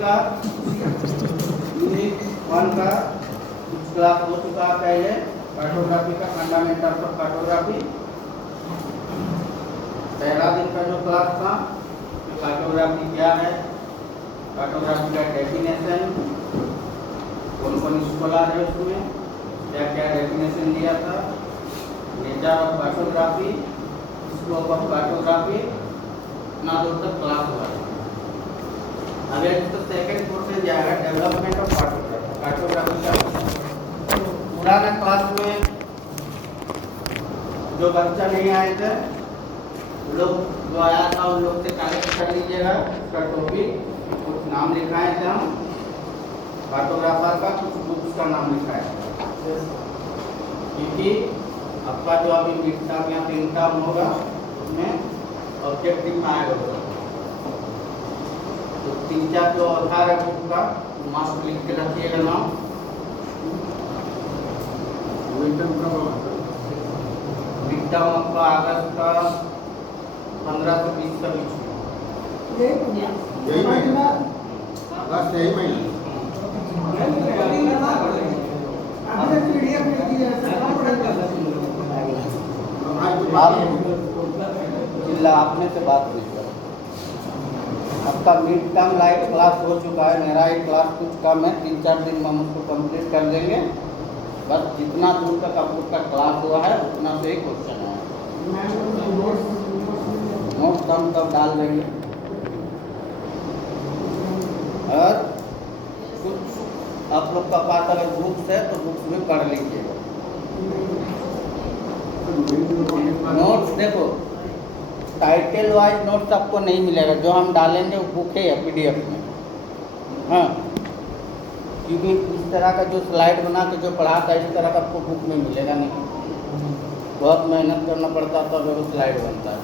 का यूनिट 1 का क्लास हो चुका है पहले, कार्टोग्राफी का फंडामेंटल ऑफ कार्टोग्राफी। पहला दिन का जो क्लास था, कार्टोग्राफी क्या है, कार्टोग्राफी का डेफिनेशन, कौन कौन स्कॉलर है उसमें, क्या क्या डेफिनेशन दिया था, nature of cartography, scope of cartography, ना दूर तक क्लास हुआ है। अभी तो सेकंड पोर्शन जाएगा डेवलपमेंट ऑफ कार्टोग्राफी। कार्टोग्राफी का पुराना क्लास में जो बच्चा नहीं आए थे, लोग जो आया था उन लोग से कनेक्ट कर लीजिएगा। उसका टॉपिक कुछ नाम लिखाए थे हम, कार्टोग्राफर का कुछ बुक्स का नाम लिखाए थे, क्योंकि आपका जो अभी मिड टर्म या तीन टर्म होगा उसमें ऑब्जेक्टिव आएगा। तो 3-4 जो आधार है बुक का मस्त लिख के रखिएगा नाम। मिड टर्म आपका अगस्त का 15 से 20 का बीच में। यही महीना अगस्त, यही महीना जिला आपने से बात हुई सर, आपका मिड टर्म लाइव क्लास हो चुका है। मेरा एक क्लास कुछ कम है, 3-4 दिन में हम उसको कंप्लीट कर देंगे। बस जितना दूर तक आपका का क्लास हुआ है उतना से ही क्वेश्चन है। नोट्स हम तब डाल देंगे और कुछ आप लोग का पास अगर बुक्स है तो बुक्स में पढ़ लीजिएगा। नोट्स देखो, टाइटल वाइज नोट्स आपको नहीं मिलेगा, जो हम डालेंगे वो बुक है या PDF में। हाँ, क्योंकि इस तरह का जो स्लाइड बना के जो पढ़ाता है इस तरह का आपको बुक में मिलेगा नहीं। बहुत मेहनत करना पड़ता है तब वो स्लाइड बनता है।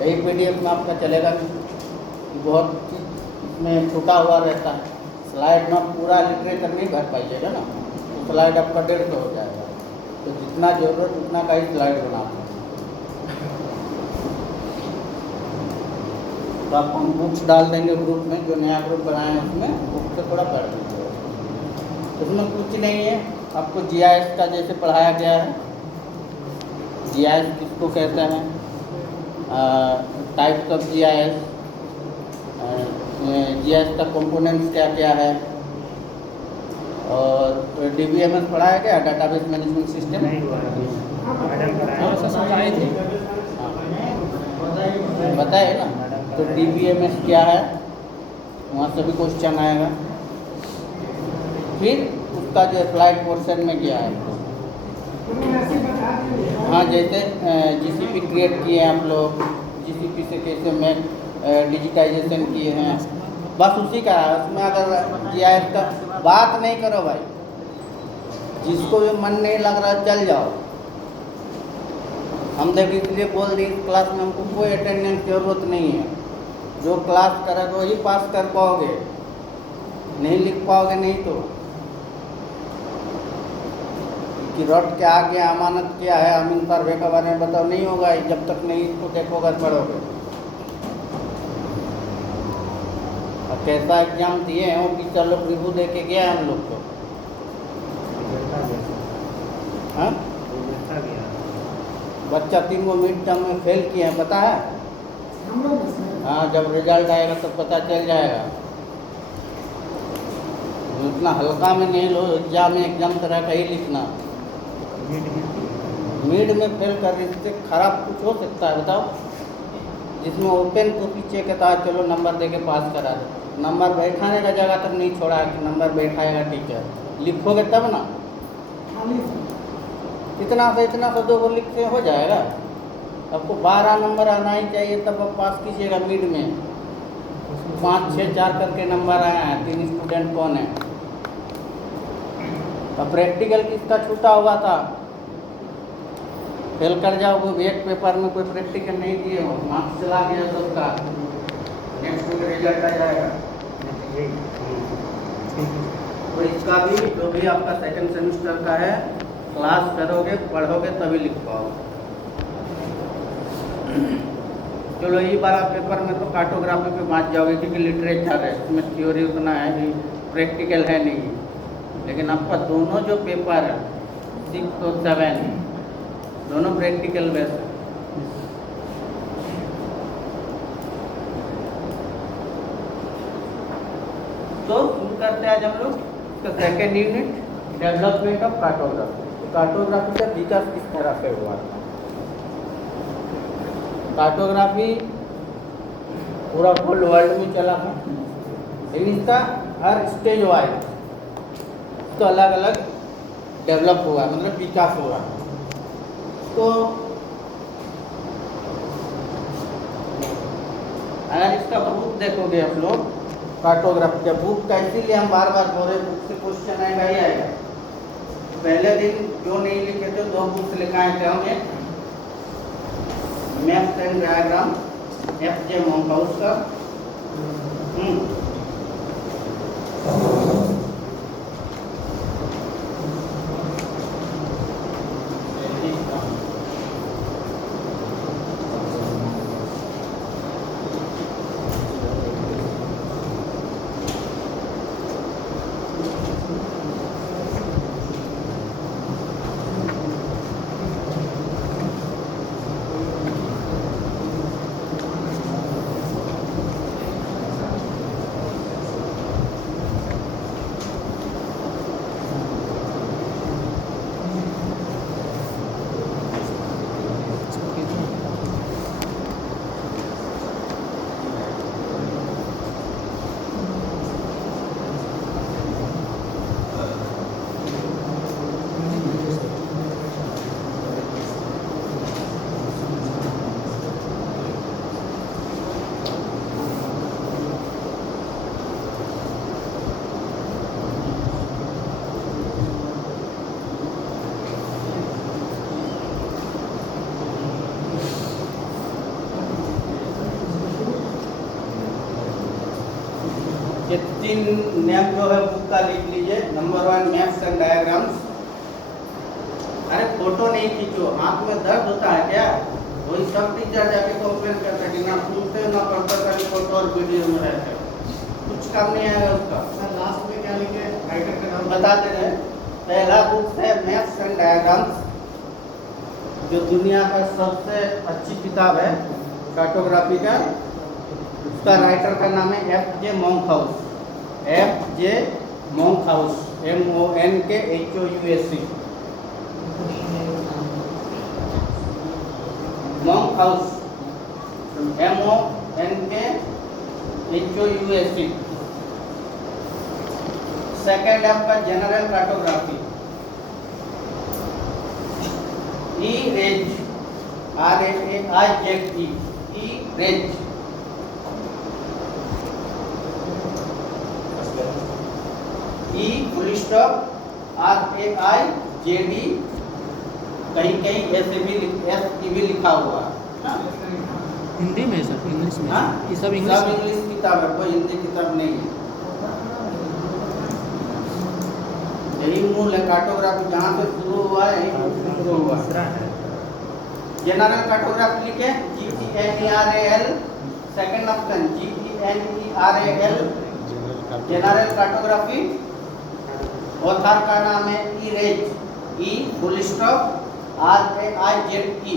यही PDF में आपका चलेगा नहीं, बहुत इसमें छुटा हुआ रहता है। स्लाइड में पूरा लिटरेचर नहीं भर पाइएगा ना, तो स्लाइड आपका 150 हो जाएगा। तो जितना जरूरत उतना का ही स्लाइड बनाते हैं। तो आप हम बुक्स डाल देंगे ग्रुप में, जो नया ग्रुप बनाए हैं उसमें बुक से थोड़ा पढ़ लीजिए। उसमें कुछ नहीं है, आपको GIS का जैसे पढ़ाया गया है। GIS किसको कहते हैं, टाइप्स ऑफ GIS, GIS का कंपोनेंट्स क्या क्या है, और DBMS पढ़ाया गया, डाटाबेस मैनेजमेंट सिस्टम बताए ना। तो DBMS क्या है, वहाँ से भी क्वेश्चन आएगा। फिर उसका जो स्लाइड पोर्शन में क्या है, हाँ जैसे GCP क्रिएट किए हैं आप लोग, GCP से कैसे मैप डिजिटाइजेशन किए हैं, बस उसी का है। उसमें अगर GIS का बात नहीं करो भाई, जिसको भी मन नहीं लग रहा चल जाओ। हम देखिए इसलिए बोल रही इस क्लास में हमको कोई अटेंडेंस की जरूरत नहीं है। जो क्लास करेगा वही पास कर पाओगे, नहीं लिख पाओगे नहीं तो। कि रट के आगे अमानत क्या है, अमीन सर्वे के बारे में बताओ, नहीं होगा जब तक नहीं इसको देखोगे पढ़ोगे। और कैसा एग्जाम दिए हैं वो टीचर लोग रिव्यू दे के गया हम लोग को। हाँ, बच्चा 3 गो मिड टर्म में फेल किए हैं, पता है? हाँ, जब रिजल्ट आएगा तो पता चल जाएगा। उतना हल्का में नहीं लो एग्जाम में, एग्जाम तरह का ही लिखना। मिड में फेल कर रही इससे खराब कुछ हो सकता है बताओ? जिसमें ओपन कॉपी चेक है, चलो नंबर दे के पास करा दे, नंबर बैठाने का जगह तक नहीं छोड़ा है कि नंबर बैठाएगा टीचर, लिखोगे तब ना, इतना से इतना से 2 को लिख के हो जाएगा। आपको 12 नंबर आना ही चाहिए तब आप पास कीजिएगा। मिड में 5, 6, 4 करके नंबर आया है, 3 स्टूडेंट कौन है? अब प्रैक्टिकल किसका छूटा हुआ था? फेल कर जाओ, वो एक पेपर में कोई प्रैक्टिकल नहीं दिए हो, मार्क्स चला गया सबका, नेक्स्ट वीक रिजल्ट आ जाएगा। तो इसका भी जो भी आपका सेकंड सेमेस्टर का है, क्लास करोगे पढ़ोगे तभी लिख पाओगे। चलो ये वाला पेपर में तो कार्टोग्राफी पे बाँच जाओगे क्योंकि लिटरेचर है, इसमें थ्योरी उतना है भी, प्रैक्टिकल है नहीं। लेकिन आपका दोनों जो पेपर है 6 और 7 दोनों प्रैक्टिकल बेस है। तो शुरू करते हैं हम लोग इसका second unit, development of cartography. तो कार्टोग्राफी का विकास किस तरह से हुआ था? कार्टोग्राफी पूरा फुल वर्ल्ड में चला था, लेकिन इसका हर स्टेज वाइज तो अलग अलग डेवलप हुआ, मतलब विकास हुआ। तो अगर इसका बुक देखोगे आप लोग, कार्टोग्राफी का बुक का, इसीलिए हम बार बार बोल रहे बुक से क्वेश्चन आएगा ही आएगा। पहले दिन जो नहीं लिखे थे 2 बुक्स लिखाए थे हमने, मैप्स एंड डायग्राम F.J. मोंकहाउस का, ये 3 नेम जो है बुक का लिख लीजिए। Number 1 maps and diagrams. अरे फोटो नहीं खींचो, हाथ में दर्द होता है क्या? वही सब टीचर जाके कंप्लेन करते हैं कि ना सुनते ना पढ़ते, खाली फोटो और वीडियो में रहते, कुछ काम नहीं आएगा उसका। सर लास्ट में क्या लिखे, राइटर का नाम बताते रहे। पहला बुक है मैप्स एंड डायग्राम्स, जो दुनिया का सबसे अच्छी किताब है कार्टोग्राफी का। उसका राइटर का नाम है F.J. Monkhouse, F.J. Monkhouse, MONKHOUS, Monkhouse, MONKHOUS। Second आपका general cartography, E-RAIZ, RAIZE, E-RAIZ। E full stop RAIZD, कहीं कहीं ऐसे भी S भी लिखा हुआ है। हिंदी में सर, इंग्लिश में? हाँ, ये सब इंग्लिश किताब है, कोई हिंदी किताब नहीं है। यही मूल है कार्टोग्राफी, जहाँ से शुरू हुआ है यही शुरू हुआ। जनरल कार्टोग्राफी लिखे GENERAL, second option GENERAL, general cartography. Author का नाम है E-RAIZ, E full stop RAIZE।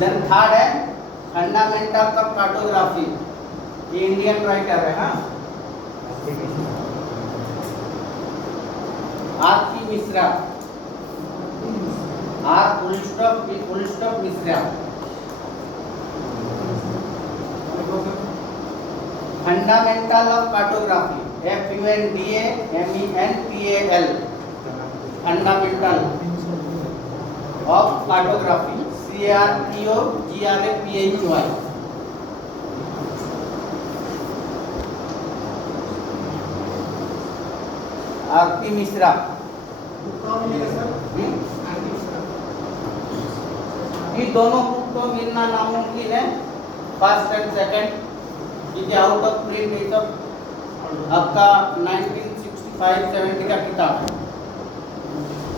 Then third है फंडामेंटल ऑफ कार्टोग्राफी, ये इंडियन राइटर है। हाँ, Mishra, R full stop P full stop Mishra. Fundamental of cartography, FUNDAMENTAL, fundamental of cartography, CRTOGRAPHY। Aarti Mishra. ये दोनों book तो मिलना नामुमकिन है, फर्स्ट एंड सेकंड, क्योंकि आउट ऑफ प्रिंट ये सब आपका 1965-70 का किताब है।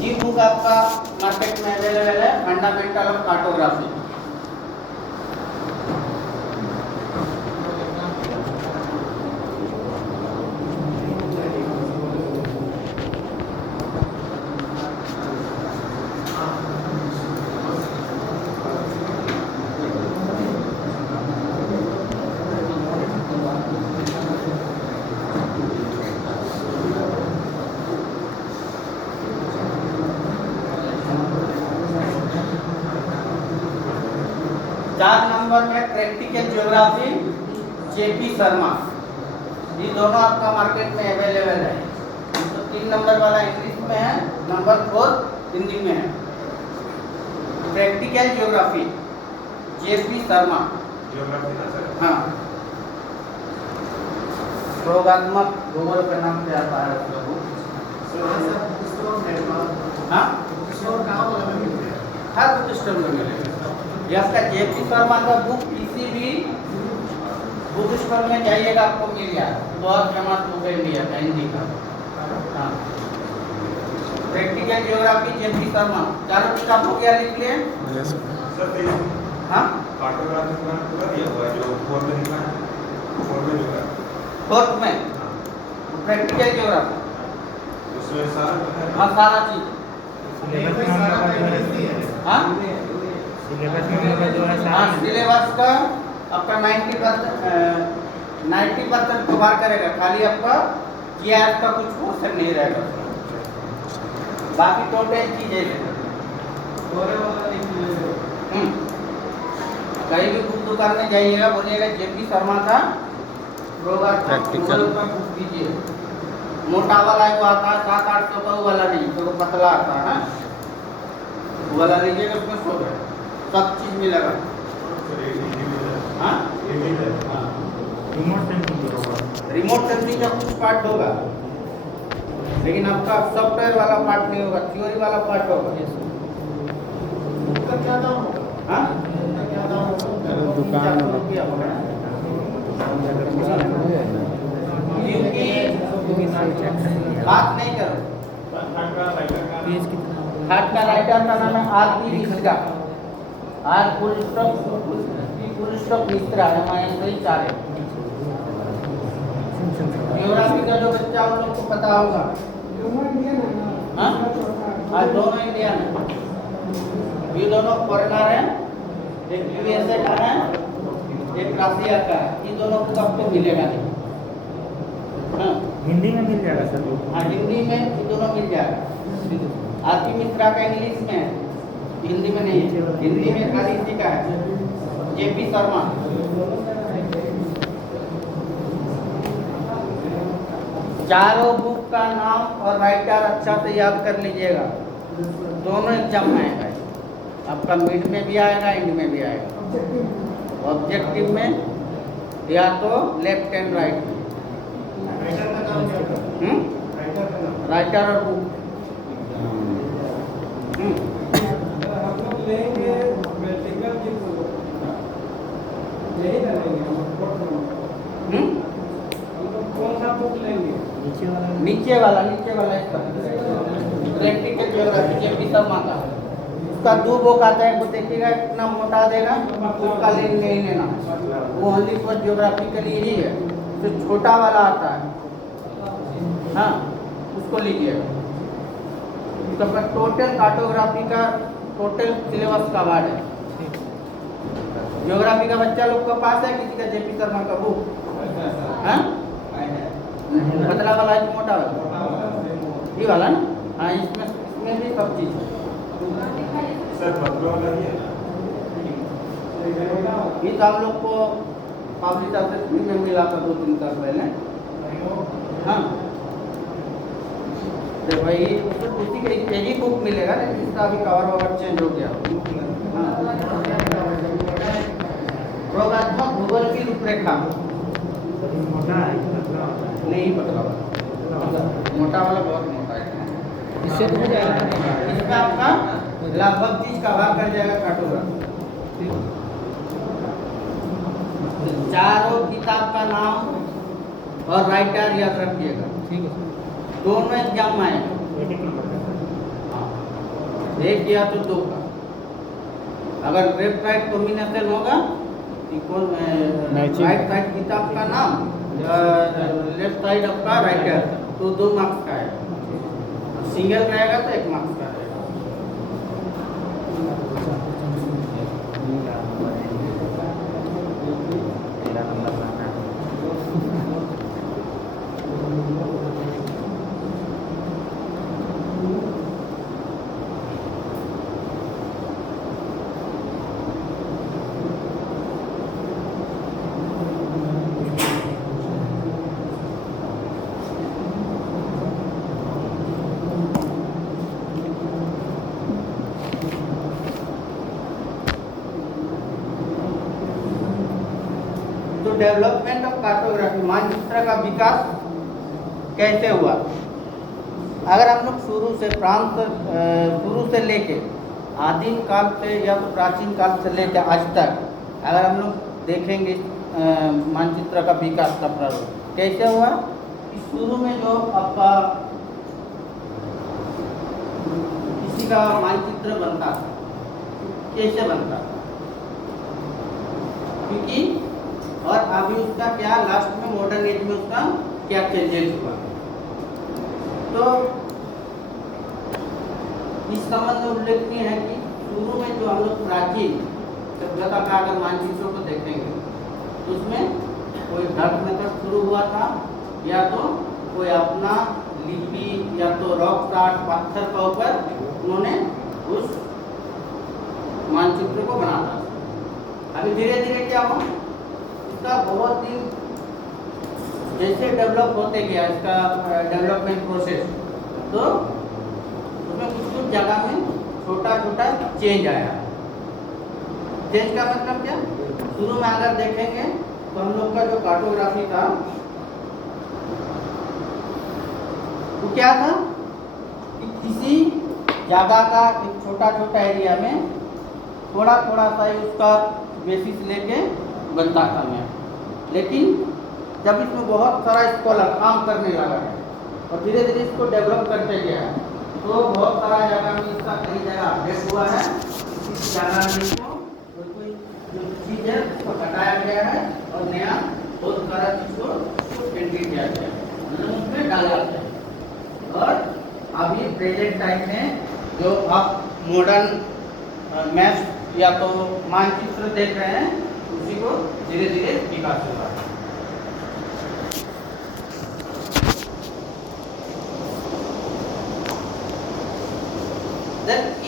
ये बुक आपका मार्केट में अवेलेबल है, फंडामेंटल ऑफ कार्टोग्राफी। चार नंबर में प्रैक्टिकल ज्योग्राफी जेपी शर्मा, ये दोनों आपका मार्केट में अवेलेबल है। तो 3 नंबर वाला इंग्लिश में है, नंबर 4 हिंदी में है। प्रैक्टिकल ज्योग्राफी जेपी शर्मा, हाँ, प्रयोगात्मक भूगोल के नाम से आता है उसका बुक। हाँ, हर बुक स्टोर में मिलेगा। ये आपका जेपी शर्मा का बुक किसी भी बुक स्टोर में जाइएगा आपको मिल जाएगा। बहुत फेमस बुक है इंडिया का, हिंदी का। हाँ, प्रैक्टिकल ज्योग्राफी जेपी शर्मा, चारों किताब को क्या लिख लिए? हाँ, कार्टोग्राफी का पूरा दिया हुआ है जो 4 में लिखा है, 4 में जो है 4th में प्रैक्टिकल ज्योग्राफी, उसमें सारा जो है हाँ, सारा चीज। हाँ, सिलेबस का आपका 90% कवर करेगा, खाली आपका जीआईएस का कुछ क्वेश्चन नहीं रहेगा, बाकी टोटल चीजें। कहीं भी बुक दुकान में जाइएगा, बोलिएगा जेपी शर्मा का प्रैक्टिकल का बुक दीजिए। मोटा वाला जो आता है 700-800 का, वो वाला नहीं, तो पतला आता है, वो वाला लीजिएगा, उसमें सब चीज मिलेगा। हाँ, रिमोट सेंसिंग का कुछ पार्ट होगा, लेकिन आपका सॉफ्टवेयर वाला पार्ट नहीं होगा, थ्योरी वाला पार्ट होगा। क्या दाम होगा? हाँ, दुकान बात नहीं करो। हार्ट का राइटर का नाम है Aarti Mishra, R full stop Mishra, MISRA। Geography का जो बच्चा उन लोग को पता होगा। हाँ, आज दोनों इंडियन है, ये दोनों फॉरेनर हैं, एक USA का है, एक रसिया का है। ये दोनों को आपको मिलेगा नहीं। हाँ, हिंदी में मिल जाएगा सर? हाँ, हिंदी में ये दोनों मिल जाएगा। आरती मिश्रा का इंग्लिश में है, हिंदी में नहीं है। हिंदी में खाली इसी का है, जेपी शर्मा। चारों बुक का नाम और राइटर अच्छा से याद कर लीजिएगा, दोनों एग्जाम में आएगा। आपका मिड में भी आएगा, एंड में भी आएगा। ऑब्जेक्टिव में या तो लेफ्ट एंड राइट में। राइटर और बुक नीचे वाला प्रैक्टिकल ज्योग्राफी जेपी शर्मा का, उसका 2 बुक आता है, वो देखिएगा कितना मोटा देगा, उसका नहीं लेना, वो ओनली फॉर ज्योग्राफी के लिए ही है। जो छोटा वाला आता है, हाँ, उसको लीजिएगा। तो अपना टोटल कार्टोग्राफी का टोटल सिलेबस का वार्ड है। ज्योग्राफी का बच्चा लोग के पास है किसी का जेपी शर्मा का बुक? हाँ, पतला वाला है कि मोटा वाला? ये वाला ना। हाँ इसमें भी सब चीज़ है। सर पत्र वाला ही है। ये तो हम लोग को पब्लिक ऑफिस में मिला था 2-3 साल पहले। हाँ देखो ये उसी के एक ही बुक मिलेगा, लेकिन इसका अभी कवर ववर चेंज हो गया। हाँ प्रयोगात्मक भूगोल की रूपरेखा मोटा है पतला नहीं, पतला वाला, मोटा वाला बहुत मोटा है। इससे तो हो जाएगा। इसमें आपका लगभग चीज कवर कर जाएगा कार्टोग्राफी। चारों किताब का नाम और राइटर याद रखिएगा, ठीक है सर। दोनों एग्जाम में आएंगे। हाँ, एक या तो दो का। अगर लेफ्ट राइट कॉम्बिनेशन होगा कि कौन राइट साइड किताब का नाम, लेफ्ट साइड आपका राइटर, तो 2 मार्क्स का है। सिंगल रहेगा तो 1 मार्क्स का रहेगा। तो डेवलपमेंट ऑफ कार्टोग्राफी, मानचित्र का विकास कैसे हुआ? अगर हम लोग शुरू से लेके आदिम काल से या तो प्राचीन काल से लेके आज तक अगर हम लोग देखेंगे मानचित्र का विकास का प्रारूप कैसे हुआ, कि शुरू में जो आपका किसी का मानचित्र बनता था, कैसे बनता था, क्योंकि और अभी उसका क्या लास्ट में मॉडर्न एज में उसका क्या चेंजेस हुआ। तो इस संबंध में उल्लेखनीय है कि शुरू में जो हम लोग प्राचीन सभ्यता का अगर मानचित्रों को देखेंगे तो उसमें कोई डाक मेथड शुरू हुआ था, या तो कोई अपना लिपि या तो रॉक आर्ट पत्थर के ऊपर उन्होंने उस मानचित्र को बनाता था। अभी धीरे धीरे क्या हुआ, इसका बहुत दिन जैसे डेवलप होते गया इसका डेवलपमेंट प्रोसेस, तो उसमें कुछ जगह में छोटा छोटा चेंज आया। चेंज का मतलब क्या, शुरू में अगर देखेंगे तो हम लोग का जो कार्टोग्राफी था वो क्या था कि किसी जगह का एक छोटा छोटा एरिया में थोड़ा थोड़ा सा ही उसका बेसिस लेके बनता था मैं। लेकिन जब इसमें बहुत सारा स्कॉलर काम करने लगा है और धीरे धीरे इसको डेवलप करते गया है, तो बहुत सारा जगह में इसका कई जगह अपडेट हुआ है। इस जगह में इसको कोई जो चीज़ है उसको हटाया गया है और नया बहुत सारा चीज़ को एंट्री किया गया है, मतलब उसमें डाला गया है। और अभी प्रेजेंट टाइम में जो आप मॉडर्न मैप या तो मानचित्र देख रहे हैं उसी को धीरे धीरे विकास हो रहा है।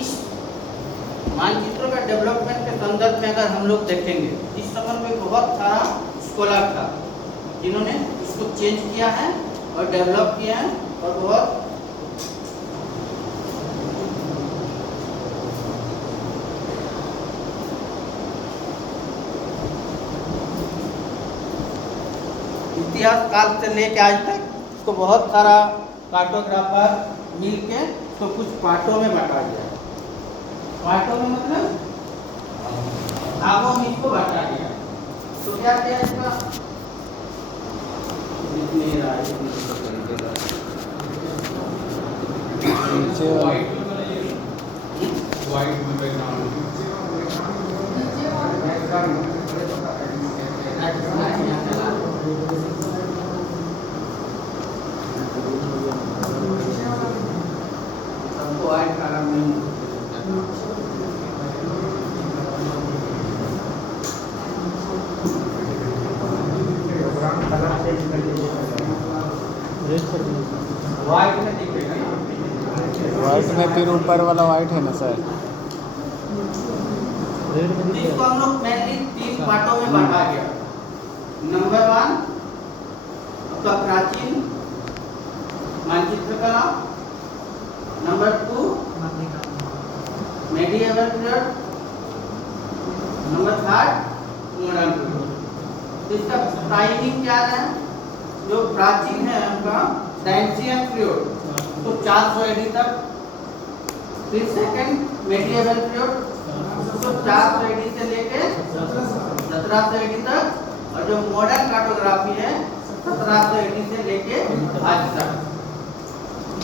इस मानचित्रों का डेवलपमेंट के संदर्भ में अगर हम लोग देखेंगे, इस समय में बहुत सारा स्कॉलर था जिन्होंने इसको चेंज किया है और डेवलप किया है और बहुत इतिहास काल से लेके आज तक इसको बहुत सारा कार्टोग्राफर मिल के इसको कुछ पार्टों में बांटा गया। पार्टों में मतलब भागों में इसको बांटा गया। तो क्या किया इसका सबको वाइट कलर में वाइट में दिखेगा। वाइट में फिर ऊपर वाला वाइट है ना सर? रेड में तो दिख इसको रहा हम लोग मेनली 3 पार्टों में बांटा गया। नंबर 1 आपका प्राचीन मानचित्र कला, number 2 medieval period, number 3 modern period. तो इसका टाइमिंग क्या है? जो प्राचीन है उनका एंशिएंट पीरियड तो 400 एडी तक, फिर सेकंड मेडिएवल पीरियड तो 400 एडी से लेके 1700 एडी तक, और जो मॉडर्न कार्टोग्राफी है 1700 एडी से लेके आज तक।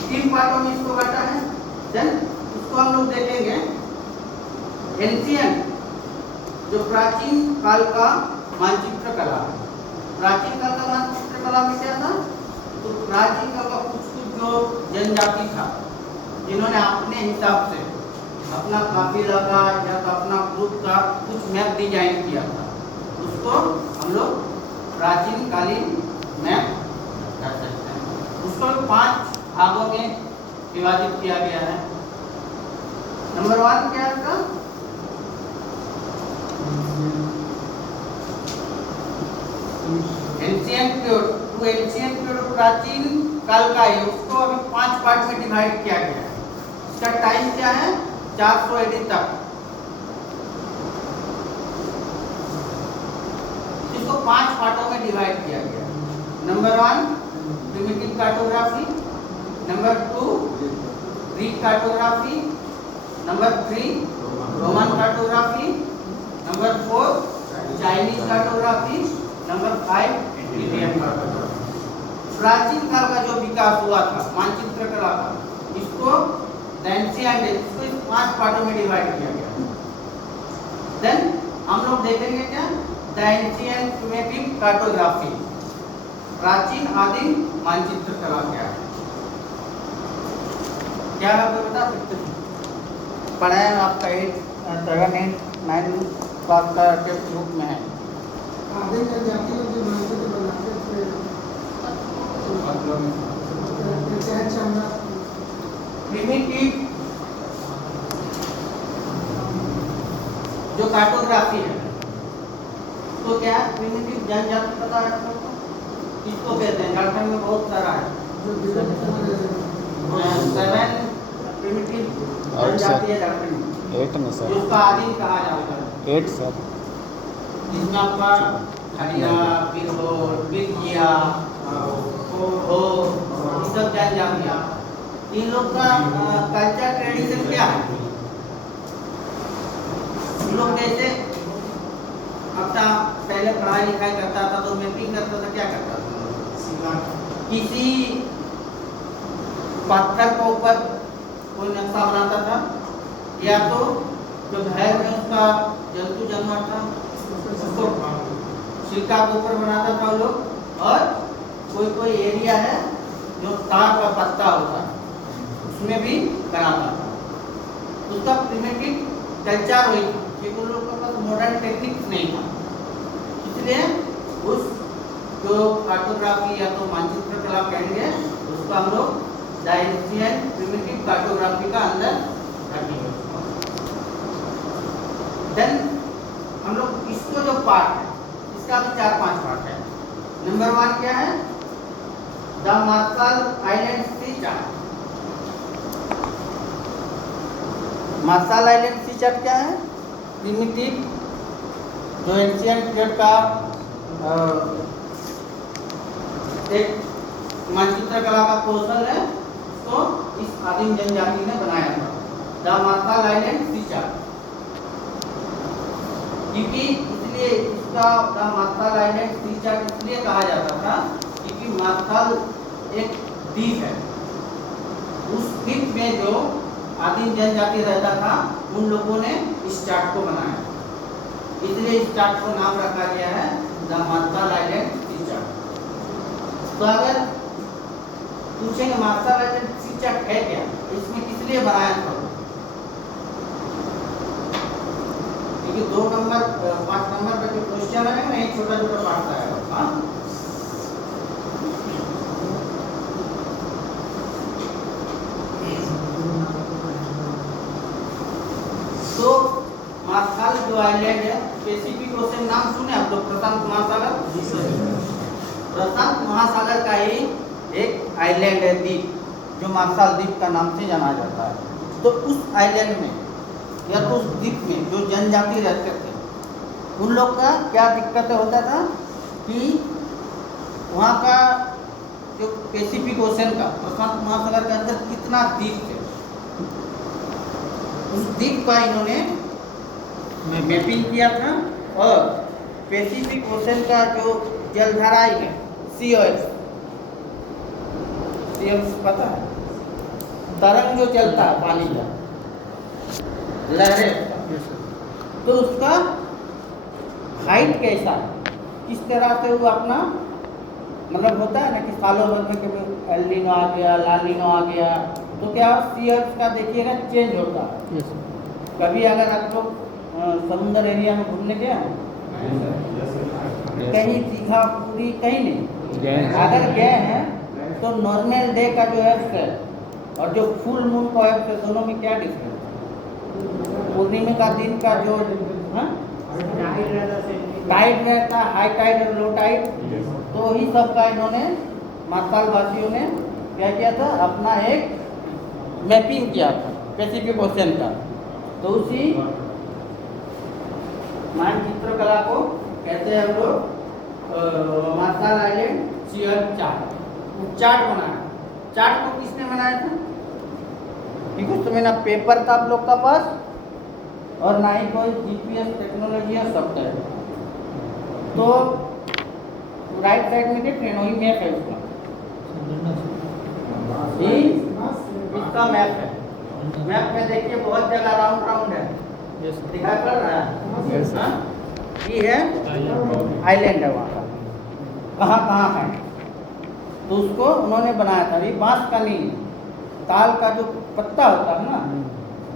3 पार्टों में इसको बांटा है। देन इसको हम लोग देखेंगे एंशिएंट, जो प्राचीन काल का मानचित्र कला। प्राचीन काल का मानचित्र कला में क्या था? तो प्राचीन काल का कुछ जो जनजाति था जिन्होंने अपने हिसाब से अपना काफिला का या तो अपना ग्रुप का कुछ मैप डिजाइन किया था, उसको हम लोग प्राचीन कालीन मैप कर सकते हैं। उसको 5 भागों में विभाजित किया गया है। नंबर 1 क्या है इसका? Ancient period. तो एंशिएंट पीरियड प्राचीन काल का है, उसको अभी 5 पार्ट में डिवाइड किया गया है। इसका टाइम क्या है? 400 एडी तक। इसको 5 पार्टों में डिवाइड किया गया है। Number 1 primitive cartography, number 2 Greek cartography, number 3 Roman cartography, number 4 Chinese cartography, number 5 Indian cartography. प्राचीन काल का जो विकास हुआ था मानचित्र कला का, इसको एंशिएंट, इसको 5 पार्टों में डिवाइड किया गया। देन हम लोग देखेंगे क्या? द एंशिएंट प्रिमिटिव कार्टोग्राफी, प्राचीन आदिम मानचित्र कला क्या है? क्या है आपको बता सकते हैं? पढ़ा है आपका 8, 7, 8, 9 क्लास का टेक्स्ट बुक में है। आधे जनजाति लोग जो मानचित्र बनाते थे, प्रिमिटिव जो कार्टोग्राफी है, तो क्या है? प्रिमिटिव जनजाति पता है आपको? किसको कहते हैं? झारखंड में बहुत सारा है। 7 प्रिमिटिव जनजाति है झारखंड में, 8 में सर, जिसका आदिम कहा जाता है। 8 सर। जिसमें आपका हरिया, बिरहोर, बिरजिया, हो, ये सब जनजातियाँ, इन लोग का कल्चर ट्रेडिशन क्या है? इन लोग कैसे अपना पहले पढ़ाई लिखाई करता था तो मैपिंग करता था, क्या करता था? किसी पत्थर के ऊपर कोई नक्शा बनाता था, या तो जो घर में उसका जंतु जानवर था उसको सिक्का के ऊपर बनाता था लोग, और कोई एरिया है जो तार का पत्ता होता है उसमें भी बनाता था। उसका प्रिमिटिव कल्चर वही था कि उन लोगों के पास मॉडर्न टेक्निक्स नहीं था, इसलिए उस जो कार्टोग्राफी या तो मानचित्र कला कहेंगे उसको हम लोग द एंशिएंट प्रिमिटिव कार्टोग्राफी का अंदर रखेंगे। देन हम लोग इसको जो पार्ट है इसका भी 4-5 पार्ट है। नंबर 1 क्या है? The Marshall Island sea chart. Marshall Island sea chart क्या है? प्रिमिटिव जो एंशिएंट पीरियड का एक मानचित्र कला का कौशल है, उसको इस आदिम जनजाति ने बनाया था, the Marshall Island sea chart. क्योंकि इसलिए इसका the Marshall Island sea chart इसलिए कहा जाता था क्योंकि मार्शल एक द्वीप है, उस द्वीप में जो आदिम जनजाति रहता था उन लोगों ने इस चार्ट को बनाया, इसलिए इस चार्ट को नाम रखा गया है the Marshall Island sea chart. तो अगर पूछेंगे मार्शल आइलैंड सी चार्ट है क्या, इसमें किस लिए बनाया था? क्योंकि 2 नंबर 5 नंबर का जो क्वेश्चन है ना, एक छोटा छोटा पार्ट है। हाँ, आइलैंड है, पैसिफिक ओशन नाम सुने आप लोग, प्रशांत महासागर। प्रशांत महासागर का ही एक आइलैंड है, द्वीप, जो मार्शल द्वीप का नाम से जाना जाता है। तो उस आइलैंड में या तो उस द्वीप में जो जनजाति रहते थे, उन लोग का क्या दिक्कत होता था कि वहाँ का जो पैसिफिक ओशन का, प्रशांत महासागर के अंदर कितना द्वीप थे, उस द्वीप का इन्होंने मैपिंग किया था। और पैसिफिक ओशन का जो जलधाराएं है, सी ऑयल्स पता है, तरंग जो चलता है पानी का, लहरें, तो उसका हाइट कैसा है, किस तरह से वो अपना मतलब होता है ना कि सालों भर में कभी एल नीनो आ गया, ला नीनो आ गया, तो क्या सी ऑयल्स का देखिएगा चेंज होता है। कभी अगर आप लोग समुद्र एरिया में घूमने गए हैं, कहीं दीघा, पूरी, कहीं नहीं, अगर गए हैं तो नॉर्मल डे का जो है और जो फुल मून का है, दोनों में क्या डिफरेंस है? पूर्णिमा का दिन का जो टाइड रहता है, हाई टाइड और लो टाइड, तो ही सब का इन्होंने मार्शल वासियों ने क्या किया था, अपना एक मैपिंग किया था पैसिफिक ओशन का। तो उसी मानचित्र कला को कहते हैं हम लोग Marshall Island cheer chart. Chart बनाया, चार्ट को किसने बनाया था? ठीक है, तो मेरा पेपर था आप लोग का पास, और ना ही कोई जीपीएस टेक्नोलॉजी है, सब है। तो राइट साइड में देख रहे हैं, वही मैप है उसका, ये इसका मैप है। मैप में देखिए बहुत जगह राउंड राउंड है, दिखाई पड़ रहा है। ये है आइलैंड है, वहाँ का कहाँ कहाँ है, तो उसको उन्होंने बनाया था। ये बांस का नहीं, ताल का जो पत्ता होता है ना,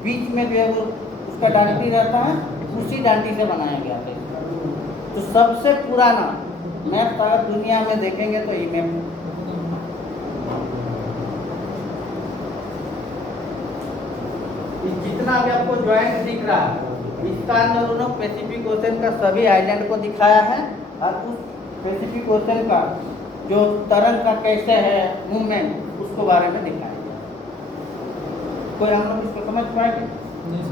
बीच में जो है वो उसका डांडी रहता है, उसी डांडी से बनाया गया था। तो सबसे पुराना मैप अगर दुनिया में देखेंगे तो ये मैप, जितना भी आपको ज्वाइंट दिख रहा है, इसका अंदर उन्होंने पैसिफिक ओशन का सभी आइलैंड को दिखाया है, और उस पैसिफिक ओशन का जो तरंग का कैसे है मूवमेंट, उसको बारे में दिखाया गया। कोई हम लोग इसको समझ पाएंगे? नहीं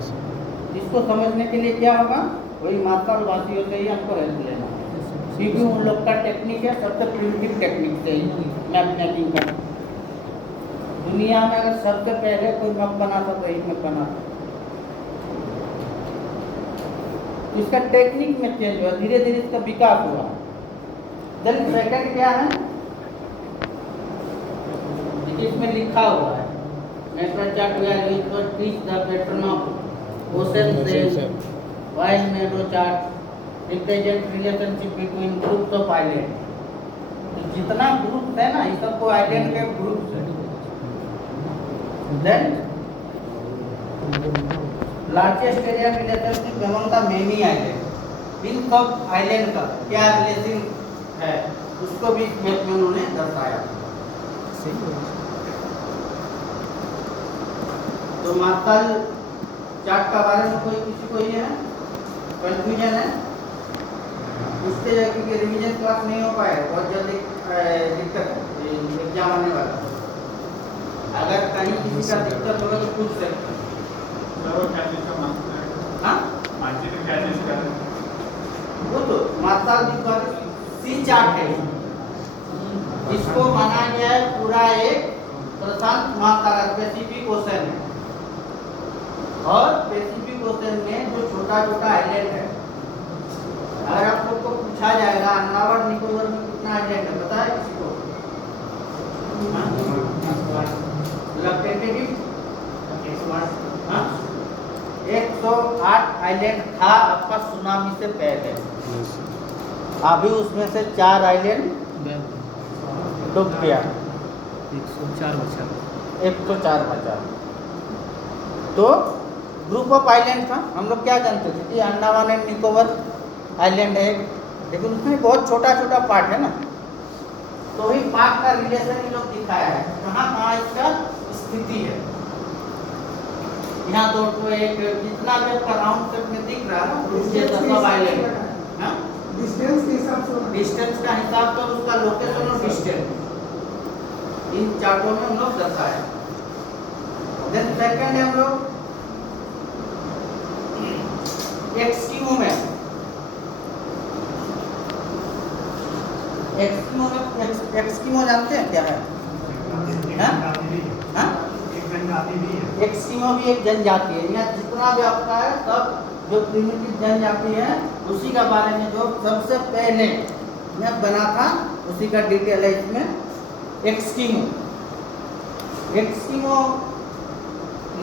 सर। इसको समझने के लिए क्या होगा, वही मार्शल वासियों से ही हमको हेल्प लेना, क्योंकि उन लोग का टेक्निक है सबसे प्रिमिटिव टेक्निक से मैप मैपिंग का। दुनिया में अगर सबसे पहले कोई मैप बना था तो एक मैप बना था। इसका टेक्निक में चेंज हुआ, धीरे धीरे इसका विकास हुआ। देन सेकंड क्या है, इसमें लिखा हुआ है network chart were used to teach the pattern of ocean swell wise नेटो chart represent relationship between groups of island. जितना ग्रुप है ना, ये सबको आइलैंड के ग्रुप है। Then largest area relationship among the many island, इन सब आइलैंड का क्या रिलेशन है, उसको भी मैप में उन्होंने दर्शाया। तो मार्शल चार्ट का बारे में कोई किसी को ये है कंफ्यूजन है? उससे क्योंकि रिवीजन क्लास नहीं हो पाए, बहुत जल्दी दिक्कत है एग्जाम आने वाला। अगर कहीं किसी का दिक्कत होगा तो पूछ सकते हैं। हाँ, वो तो मार्शल द्वीप सी चार्ट है, इसको माना गया है पूरा एक प्रशांत महासागर पैसिफिक ओशन है। और पैसिफिक ओशन में जो छोटा छोटा आइलैंड है, अगर आप लोग को पूछा जाएगा अंडमान निकोबार में कितना आइलैंड है, पता है किसी को? रिप्रेजेंटेटिव 108 आइलैंड था आपका सुनामी से पहले। अभी उसमें से 4 आइलैंड डूब गया, 104 बचा। तो ग्रुप ऑफ आइलैंड था। हम लोग क्या जानते थे कि अंडमान एंड निकोबार आइलैंड है, लेकिन उसमें बहुत छोटा छोटा पार्ट है ना, तो ही पार्ट का रिलेशन ये लोग दिखाया है, कहाँ कहाँ इसका स्थिति है। यहाँ दो तो एक जितना भी आपका राउंड शेप में दिख रहा है ना उसके सब आइलैंड हाँ डिस्टेंस के हिसाब से होना है। डिस्टेंस का हिसाब तो उसका लोकेशन और डिस्टेंस इन चार्टों में हम लोग दर्शाए। देन सेकंड है हम लोग एक्सकीमो में एक्सकीमो जानते हैं क्या है? हाँ? एक्सकीमो भी एक जनजाति है। यहाँ जितना भी आपका है सब जो प्रिमिटिव जनजाति है उसी का बारे में जो सबसे पहले मैं बना था उसी का डिटेल है इसमें। एक्सकीमो एक्सकीमो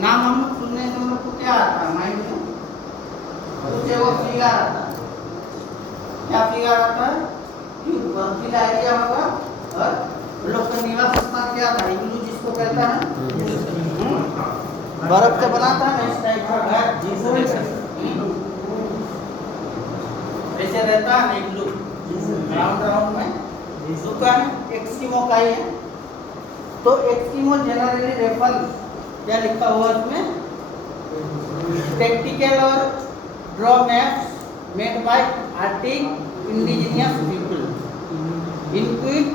नाम हम लोग सुनने से हम लोग को क्या आता है माइंड में? कुछ वो फिगर आता है। क्या फिगर आता है? बर्फीला एरिया होगा और लोग का निवास स्थान क्या था? इग्लू जिसको कहता है बर्फ से बनाता है इस टाइप का घर ऐसे रहता है इग्लू राउंड राउंड में दुकान एक्सकीमो का ही है। तो एक्सकीमो जनरली रेफर क्या लिखा हुआ इसमें टेक्निकल और draw maps made by Arctic indigenous people Inuit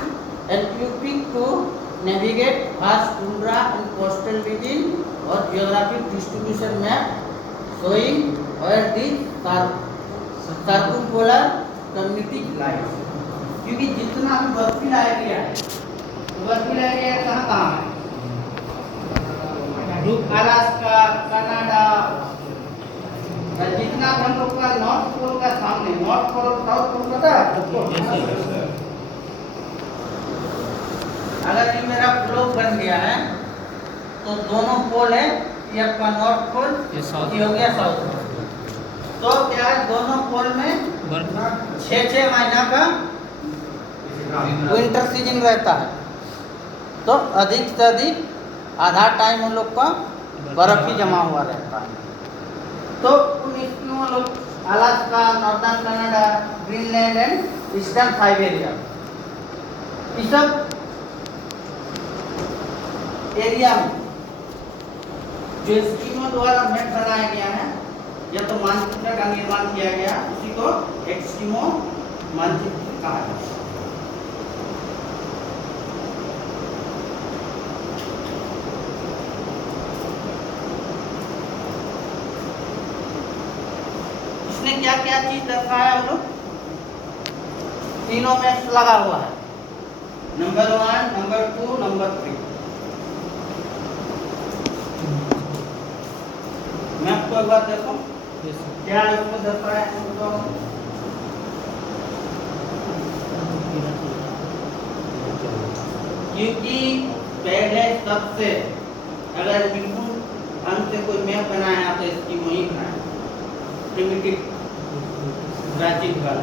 and equipped to navigate vast tundra and coastal region or geographic distribution map showing where the circumpolar community lies। क्योंकि जितना भी बर्फीला area है तो बर्फीला एरिया कहाँ है? अलास्का, कनाडा, जितना भी हम लोग का नॉर्थ पोल का सामने नॉर्थ पोल और साउथ पोल पता है आपको? अगर ये मेरा ग्लोब बन गया है तो दोनों पोल है ये आपका नॉर्थ पोल ये हो गया साउथ पोल। तो क्या है दोनों पोल में 6-6 महीना का विंटर सीजन रहता है। तो अधिक से अधिक आधा टाइम उन लोग का बर्फ ही जमा हुआ रहता है। तो उन स्कीमों लोग Alaska, northern Canada, Greenland and eastern Siberia ये सब एरिया में जो स्कीमों द्वारा मैप बनाया गया है या तो मानचित्र का निर्माण किया गया उसी को एक्सकीमो मानचित्र कहा जाता है। इसमें क्या क्या चीज दर्शाया हम लोग तीनों मैप लगा हुआ है नंबर 1, नंबर 2, नंबर 3। मैं आपको एक बात देखो क्या इसमें दर्शाया है तो क्योंकि पहले सबसे अगर बिल्कुल अंत से कोई मैप बनाया तो इसकी वही बनाया प्रिमिटिव प्राचीन काल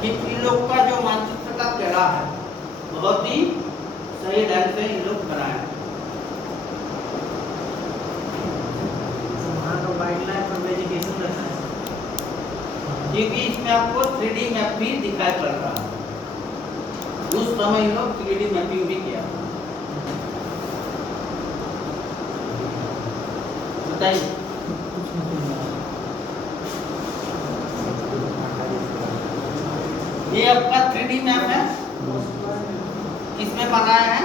कि इन लोग का जो मानचित्र का पेड़ा है बहुत ही सही ढंग से इन लोग बनाया। वाइल्डलाइफ और वेजिटेशन रहता है क्योंकि इसमें आपको 3D मैप भी दिखाई पड़ रहा है। उस समय लोग 3D मैपिंग भी किया। बताइए ये आपका 3D मैप है किसमें बनाया है?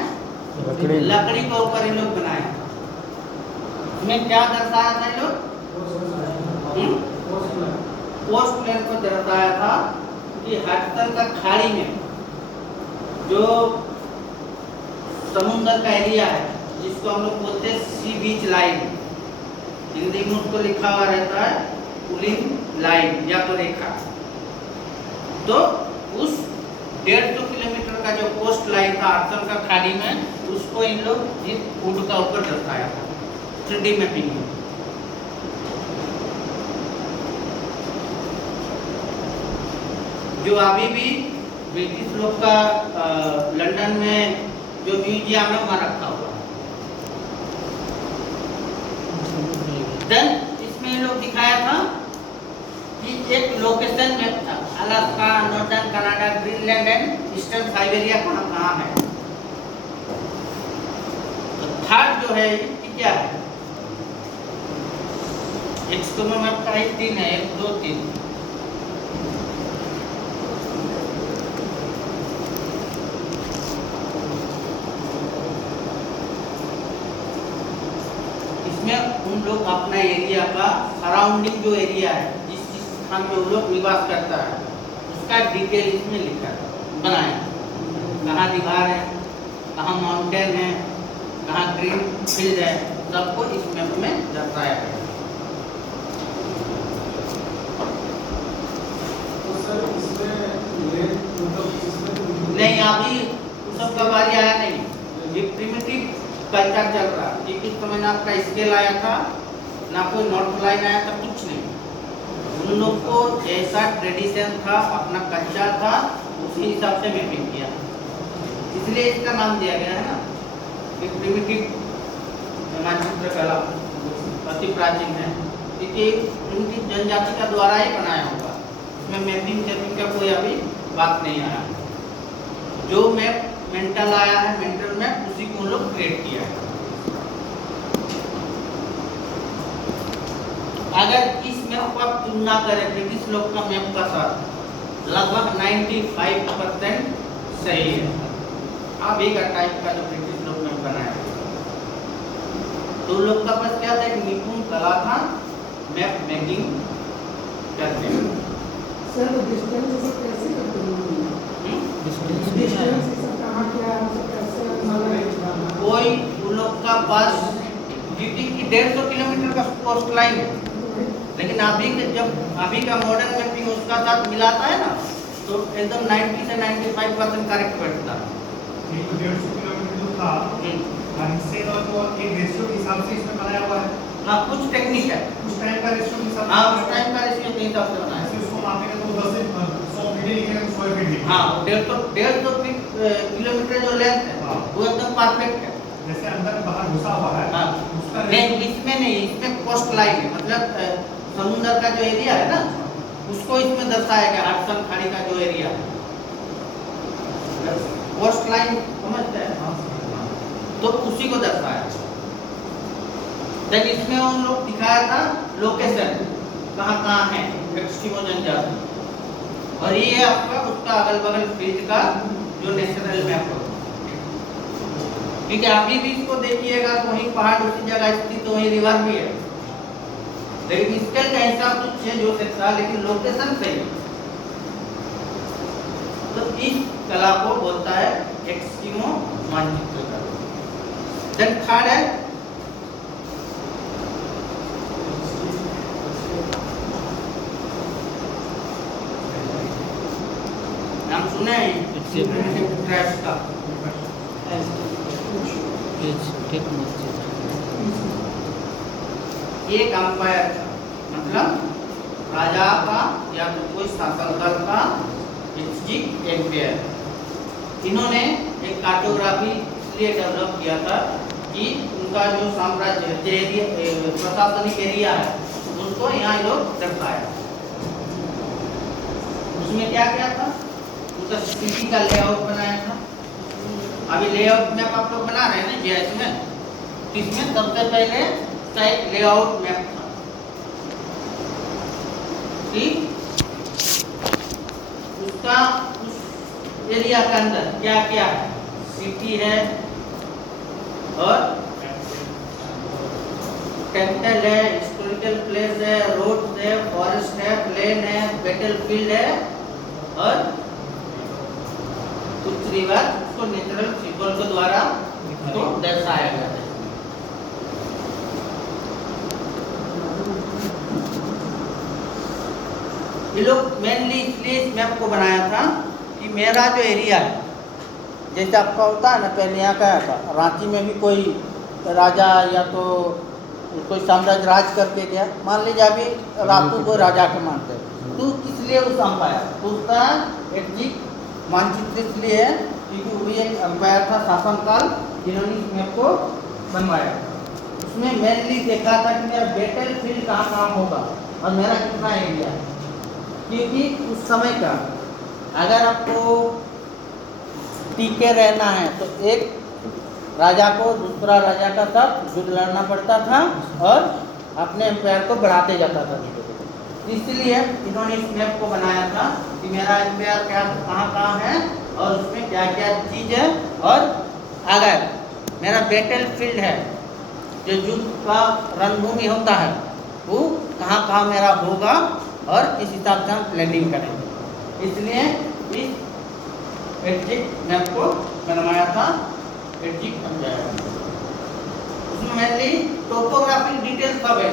लकड़ी के ऊपर इन लोग बनाया है। इसमें क्या दर्शाया था ये लोग? कोस्ट प्लेन को दर्शाया था कि हडसन का खाड़ी में जो समुद्र का एरिया है जिसको हम लोग बोलते हैं सी बीच लाइन हिंदी में उसको लिखा हुआ रहता है पुलिंग लाइन या तो रेखा। तो उस 150 किलोमीटर का जो कोस्ट लाइन था हडसन का खाड़ी में उसको इन लोग इस फूड का ऊपर दर्शाया था 3D मैपिंग में। जो अभी भी ब्रिटिश लोग का लंदन में जो म्यूजियम है वहाँ रखा हुआ है। देन इसमें लोग दिखाया था कि एक लोकेशन में Alaska, northern Canada, Greenland and eastern Siberia कहाँ कहाँ है। तो थर्ड जो है ये क्या है एक्सट्रीमो मैप का ही 3 है, 1 2 3। इसमें उन लोग अपना एरिया का सराउंडिंग जो एरिया है, जिस स्थान में वो लोग निवास करता है, उसका डिटेल इसमें लिखा बनाया। कहाँ दीवार है, कहाँ माउंटेन है, कहाँ ग्रीन फील्ड है, सबको इस मैप में दर्शाया गया। तो सर इसमें नहीं, अभी उस सब का बारी आया नहीं, ये प्रिमिटिव कल्चर चल रहा है। क्योंकि इस समय ना आपका स्केल आया था, ना कोई नॉर्थ लाइन आया था, कुछ नहीं। उन लोग को जैसा ट्रेडिशन था, अपना कल्चर था, उसी हिसाब से मैपिंग किया, इसलिए इसका नाम दिया गया है ना कि प्रिमिटिव मानचित्र कला, अति प्राचीन है। क्योंकि उनकी जनजाति का द्वारा ही बनाया होगा, इसमें मैपिंग का कोई अभी बात नहीं आया। जो मैप मेंटल आया है, मेंटल मैप, उसी को उन लोग क्रिएट किया है। अगर इस मैप को आप तुलना करें ब्रिटिश लोग का मैप का साथ, लगभग 95% सही है। अभी का टाइप का जो ब्रिटिश लोग मैप बनाया, तो लोग का पास क्या था, एक निपुण कला था मैप मेकिंग करने में। सर डिस्टेंस से कैसे करते हैं? डिस्टेंस से कहाँ क्या है, कैसे कोई उन लोग का पास यूपी की 150 किलोमीटर का कोस्ट लाइन है, लेकिन अभी का मॉडर्न मैपिंग उसका साथ मिलाता है ना, तो एकदम 90 से 95% करेक्ट बैठता है। 150 किलोमीटर जो था, इससे तो एक रेशियो के हिसाब से इसमें बनाया हुआ है। हाँ, कुछ टेक्निक है, उस टाइम का रेशियो के हिसाब से। हाँ, उस टाइम का रेशियो के हिसाब से बनाया है। उसको मापेंगे तो 10 से 100 फीट लिखेंगे तो 100 फीट लिखेंगे। हाँ, 150 किलोमीटर जो लेंथ है, हाँ। वो एकदम परफेक्ट है। जैसे अंदर बाहर घुसा हुआ है, हाँ, उसका नहीं, इसमें नहीं, इसमें कोस्ट लाइन है, मतलब समुद्र का जो एरिया है ना, उसको इसमें दर्शाया गया। हडसन खाड़ी का जो एरिया है, कोस्ट लाइन समझते हैं, तो उसी को दर्शाया। लेकिन इसमें उन लोग दिखाया था लोकेशन कहाँ है एक्सट्रीमो जनजाति, और ये है आपका उसका अगल बगल फील्ड का जो नेशनल मैप है। क्योंकि अभी भी इसको देखिएगा तो वहीं पहाड़ उसी जगह स्थित, तो वहीं रिवर भी है, लेकिन स्केल का हिसाब तो चेंज हो सकता है, लेकिन लोकेशन सही है। तो इस कला को बोलता है एक्सट्रीमो मानचित्र कला। देन थर्ड है नाम सुने ट्रैप्स का, एक अंपायर था, मतलब राजा का या तो कोई शासनकाल का एम्पायर। इन्होंने एक कार्टोग्राफी इसलिए डेवलप किया था कि उनका जो साम्राज्य प्रशासनिक एरिया है, उसको यहाँ लोग दर्शाया। उसमें क्या क्या था, उसका सिटी का लेआउट बनाया था। अभी लेआउट मैप आप लोग बना रहे हैं ना जीआईएस में, इसमें सबसे पहले का एक लेआउट मैप था कि उसका उस एरिया के अंदर क्या क्या है, सिटी है और टेम्पल है, हिस्टोरिकल प्लेस है, रोड है, फॉरेस्ट है, प्लेन है, बैटलफील्ड है और कुछ रिवर, उसको नेचुरल सिंबल के द्वारा तो दर्शाया गया है। ये लोग मेनली इसलिए इस मैप को बनाया था कि मेरा जो एरिया है, जैसे आपका होता है ना, पहले यहाँ का था रांची में भी कोई राजा या तो कोई साम्राज्य राज करके गया, मान लीजिए अभी रातू को राजा के मानते हैं, तो इसलिए उस अंपायर, तो उसका एक मानचित्र इसलिए है क्योंकि वो एक अंपायर था शासनकाल, जिन्होंने इस मैप को बनवाया। उसमें मेनली देखा था कि मेरा बैटल फील्ड कहाँ होगा और मेरा कितना एरिया है। क्योंकि उस समय का अगर आपको टीके रहना है तो एक राजा को दूसरा राजा का साथ युद्ध लड़ना पड़ता था और अपने एम्पायर को बढ़ाते जाता था धीरे धीरे। इसलिए इन्होंने इस मैप को बनाया था कि मेरा एम्पायर क्या कहाँ कहाँ है और उसमें क्या क्या चीज़ है, और अगर मेरा बैटल फील्ड है, जो युद्ध का रणभूमि होता है, वो कहाँ कहाँ मेरा होगा और किस हिसाब से हम प्लानिंग करेंगे। इसलिए इस एडजिक मैप को बनवाया था एडजिक पंचायत। उसमें मेनली टोपोग्राफिक डिटेल्स सब है,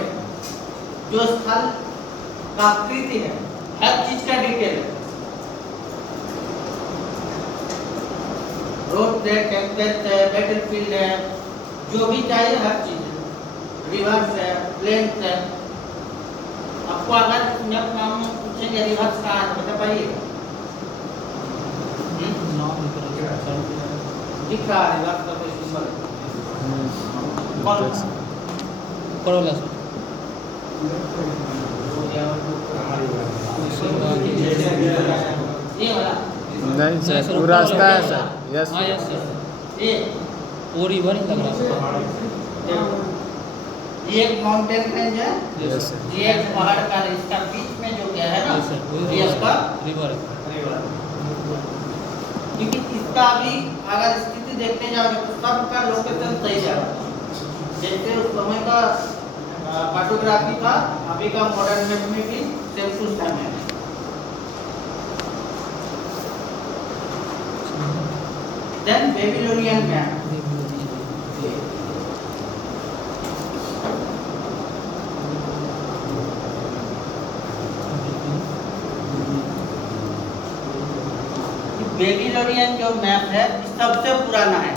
जो स्थल का आकृति है, हर चीज का डिटेल है। रोड है, टेम्पलेट है, बैटल फील्ड है, जो भी चाहिए हर चीज है, रिवर्स है, प्लेन है। आपको अगर मैप नाम पूछेंगे रिवर्स कहाँ है बता पाइए? दिख रहा है रिवर्स का कोई सिंबल? कौन? करोला ये वाला? नहीं सर, वो रास्ता है सर। यस हाँ यस सर, ये वो रिवर ही लग रहा है। ये एक माउंटेन रेंज है, यस सर। ये एक पहाड़ का है, इसका बीच में जो गया है ना, यस सर, ये इसका रिवर है। क्योंकि इसका अभी अगर स्थिति देखने जाओगे तो सबका लोकेशन सही जा रहा है। जैसे उस समय का कार्टोग्राफी था, अभी का मॉडर्न मैप में भी सेम टू सेम है। Then Babylonian map. बेबीलोनियन जो मैप है सबसे पुराना है,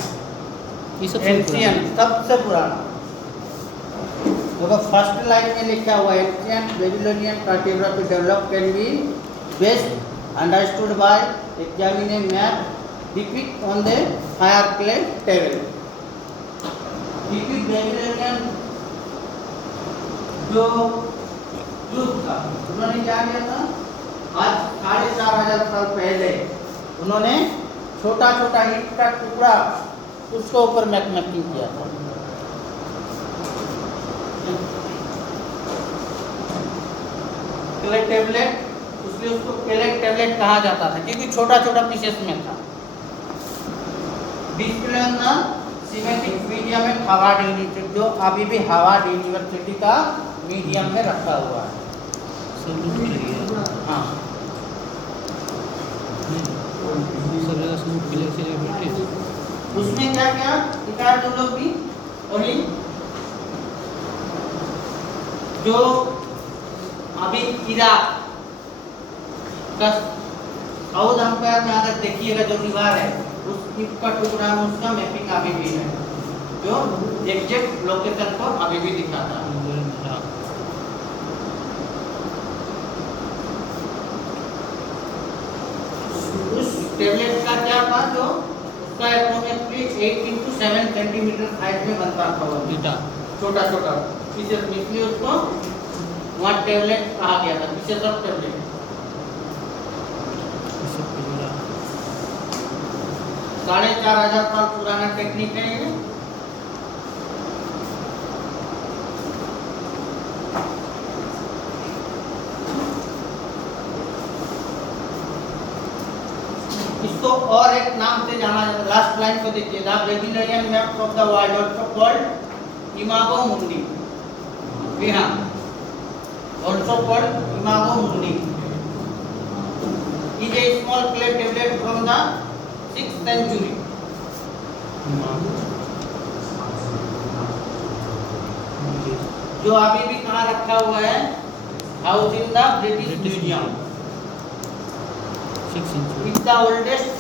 एंशिएंट सबसे पुराना। तो फर्स्ट लाइन में लिखा हुआ है ancient Babylonian cartography develop can be best understood by examining map depict on the fireplace table. Depict Babylonian जो युद्ध था, उन्होंने क्या किया था? आज 4500 साल पहले उन्होंने छोटा छोटा ईंट का टुकड़ा उसके ऊपर मैपिंग किया था। क्ले टेबलेट, इसलिए उसको क्ले टेबलेट कहा जाता था क्योंकि छोटा छोटा पीसेस में था। Display on the schematic medium में हार्वर्ड यूनिवर्सिटी, जो अभी भी हार्वर्ड यूनिवर्सिटी का मीडियम में रखा हुआ है। हाँ, उसमें क्या क्या दिखाया तुम लोग भी? वही जो अभी इराक का साउथ एम्पायर में अगर देखिएगा जो दीवार है, उस टिप का टुकड़ा में उसका मैपिंग अभी भी है, जो एग्जैक्ट लोकेशन को अभी भी दिखाता है। उस टेबलेट का क्या था? जो उसका एप्रोक्सीमेटली 8 × 7 सेंटीमीटर हाइट में बनता था, वो छोटा छोटा पीसेस में, इसलिए उसको वहाँ टेबलेट कहा गया था, पीसेस ऑफ टेबलेट। साढ़े 4000 साल पुराना टेक्निक है ये। इसको और एक नाम से जाना जाता है। लास्ट लाइन को देखिए, the Babylonian map of the world also called imago मुंडी। हाँ, also called Imago Mundi, is a small clay tablet from the 6th century. जो अभी भी कहाँ रखा हुआ है? House in the British museum. It's the oldest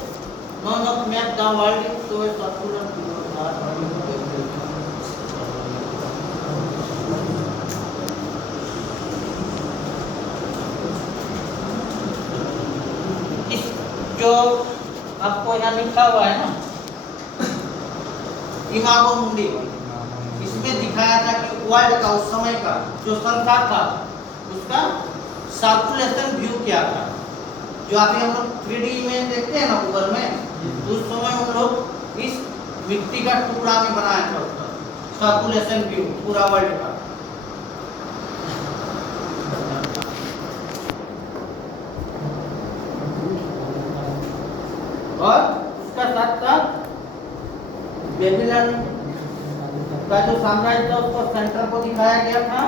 known of map the world is so circular. जो आपको यहाँ लिखा हुआ है ना, इमागो मुंडी, इसमें दिखाया था कि वर्ल्ड का उस समय का जो संसार था उसका सर्कुलेशन व्यू क्या था। जो अभी हम लोग 3D में देखते हैं ना गूगल में, उस समय हम लोग इस मिट्टी का टुकड़ा में बनाया था उसका सर्कुलेशन व्यू पूरा वर्ल्ड का। उसका जो साम्राज्य था उसको सेंटर को दिखाया गया था।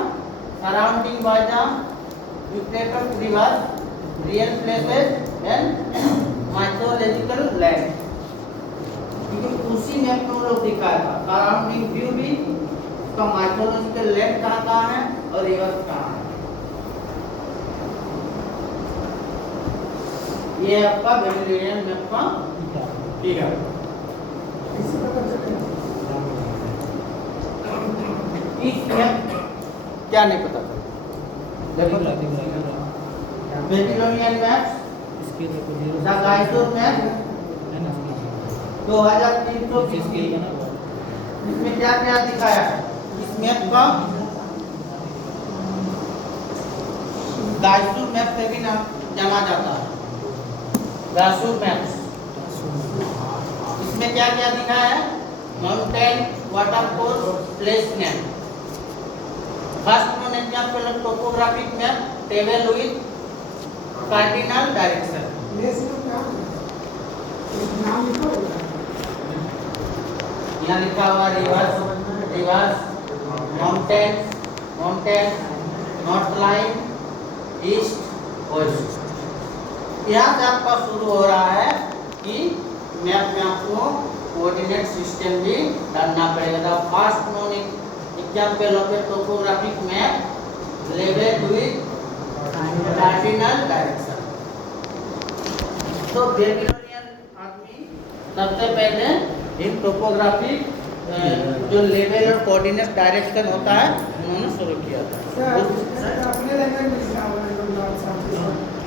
Surrounding by the equator reverse real places and mythological land, क्योंकि उसी मैप में हम लोग दिखाया था सराउंडिंग व्यू भी, उसका माइथोलॉजिकल लैंड कहाँ है और रिवर्स कहाँ है। ये आपका बेबीलोनियन मैप का फिगर। इसी प्रकार से इस मैप क्या नहीं पता था, देखो बेबीलोनियन मैप, इसके देखो जीरो द गाइसोर मैप है ना, 2300 इसके बना हुआ इसमें क्या क्या दिखाया है। इस मैप का गाइसोर मैप से भी नाम जाना जाता है, गाइसोर मैप। इसमें क्या क्या दिखाया है, mountain, waterfall, placement. First one example of topographic map table with cardinal direction. Place में क्या नाम लिखो यहाँ लिखा हुआ rivers, mountains, north line, east, west. यहाँ से आपका शुरू हो रहा है कि मैप में आपको कोऑर्डिनेट सिस्टम भी डालना पड़ेगा। First known example of A topographic map labelled with cardinal direction. तो बेबीलोनियन आदमी सबसे पहले इन टोपोग्राफिक जो लेवल और कोऑर्डिनेट डायरेक्शन होता है उन्होंने शुरू किया था। सर अपने लैंग्वेज में लिखा हुआ है लोग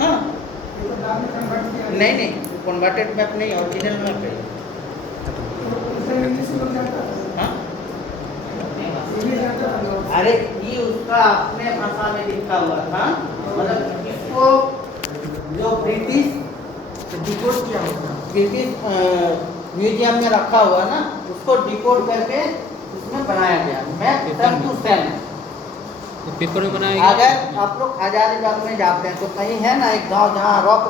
हाँ, ये तो बाद में कन्वर्ट किया नहीं कन्वर्टेड मैप नहीं, ओरिजिनल मैप है। उसमें इंग्लिश में जाता है, हाँ, इंग्लिश जाता है लोग। अरे ये उसका अपने भाषा में लिखा हुआ था, मतलब इसको जो ब्रिटिश डिकोड किया होता, ब्रिटिश म्यूजियम में रखा हुआ ना, उसको डिकोड करके उसमें बनाया गया मैप सेम टू सेम। तो पेपर में बनाया अगर आप लोग हजारीबाग में जाते हैं तो कहीं है ना एक गांव जहाँ रॉक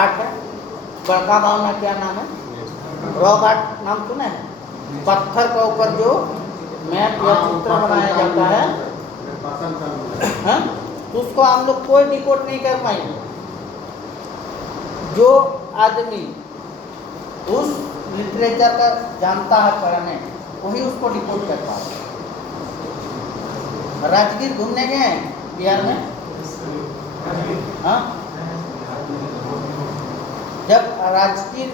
आर्ट है, बड़का गांव में क्या नाम है, रॉक आर्ट नाम सुने हैं? पत्थर के ऊपर जो मैप या चित्र बनाया जाता है, हाँ? तो उसको हम लोग कोई डिकोड नहीं कर पाएंगे। जो आदमी उस लिटरेचर का जानता है पढ़ने, वही उसको डिकोड कर पाए। राजगीर घूमने गए हैं बिहार में, हाँ? जब राजगीर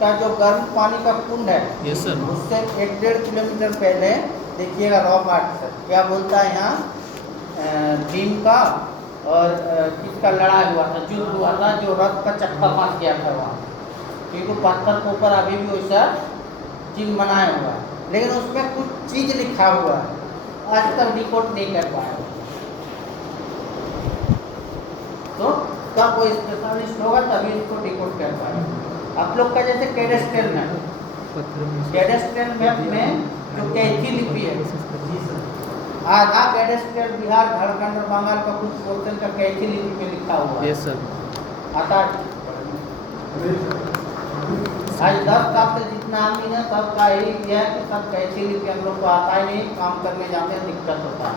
का जो गर्म पानी का कुंड है, यस सर, उससे 1-1.5 किलोमीटर पहले देखिएगा रॉक आर्ट सर क्या बोलता है यहाँ, भीम का और किसका लड़ाई हुआ था, युद्ध हुआ था, जो रथ का चक्का पास किया था वहाँ, क्योंकि पत्थर के ऊपर अभी भी वैसा चिन्ह बनाया हुआ है, लेकिन उसमें कुछ चीज़ लिखा हुआ है, आज तक डिकोड नहीं कर पाया। तो का कोई स्पेशलिस्ट होगा तभी इसको डिकोड कर पाएगा। आप लोग का जैसे कैडेस्ट्रियल मैप में जो कैथी लिपि है, आधा कैडेस्ट्रियल बिहार, झारखंड और बंगाल का कुछ पोर्शन का कैथी लिपि में लिखा हुआ है। यस सर, आता आज 10 साल से जितना आदमी है सब का यही किया है कि सब कैथी लिपि हम लोग को आता ही नहीं, काम करने जाते हैं दिक्कत होता है।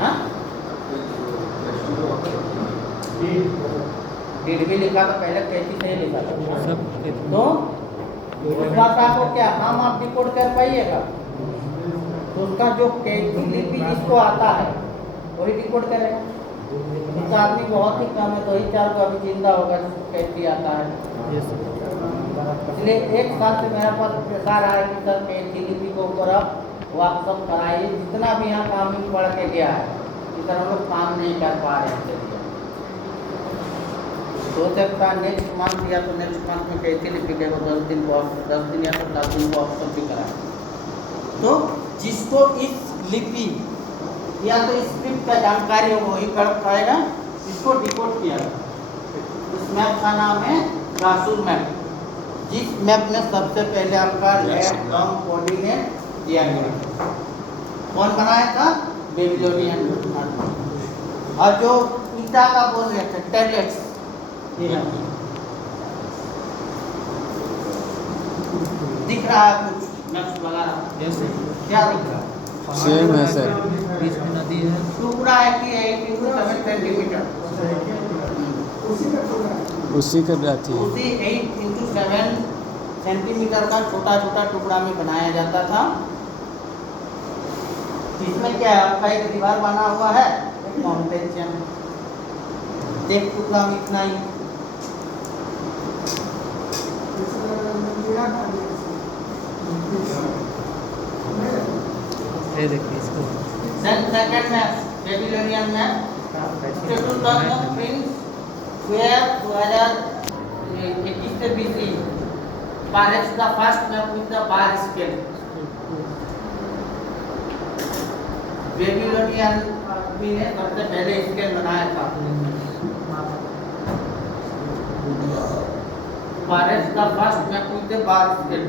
हाँ? डीड भी लिखा था पहले, कैथी से ही लिखा था सब तो उस भाषा को क्या हम आप डिकोड कर पाइएगा? तो उसका जो कैथी लिपि जिसको आता है वही डिकोड करेगा। उसका आदमी बहुत ही कम है, 2-4 को अभी जिंदा होगा जिसको कैथी आता है। यस सर, इसलिए 1 साल से मेरे पास प्रसार आया कि सर कैथी लिपि के ऊपर आप वर्कशॉप कराइए। जितना भी यहाँ काम पढ़ के गया है इस तरह हम लोग काम नहीं कर पा रहे हैं। हो सकता है नेक्स्ट मंथ या तो नेक्स्ट मंथ में कैथी लिपि के 10 दिन या 7 दिन को वर्कशॉप भी कराएं। तो जिसको इस लिपि या तो स्क्रिप्ट का जानकारी हो वही कर पाएगा, इसको डिकोड किया जाता। इस मैप का नाम है गाइसोर मैप, जिस मैप में सबसे पहले आपका लैंड लॉन्ग कोऑर्डिनेट दिया गया। कौन बनाया था? बेबीलोनियन। और जो ईटा का बोल रहे थे टैबलेट्स, दिख रहा है कुछ मैप्स वगैरह यस सर। क्या दिख रहा है? सेम है सर। बीच में नदी है। टुकड़ा है कि 8 into 7 सेंटीमीटर, उसी का टुकड़ा है। उसी का अथी है। उसी 8 into 7 सेंटीमीटर का छोटा छोटा टुकड़ा में बनाया जाता था। इसमें क्या है, आपका एक दीवार बना हुआ है, एक माउंटेन चैन, एक टुकड़ा में इतना ही। ये देखिए इसको। Then second map, Babylonian map, Ptolemy of Prince, where 2021 BC, perhaps the first map with the bar scale. Babylonian आदमी ने सबसे पहले स्केल बनाया था। Perhaps the first map with the bar scale.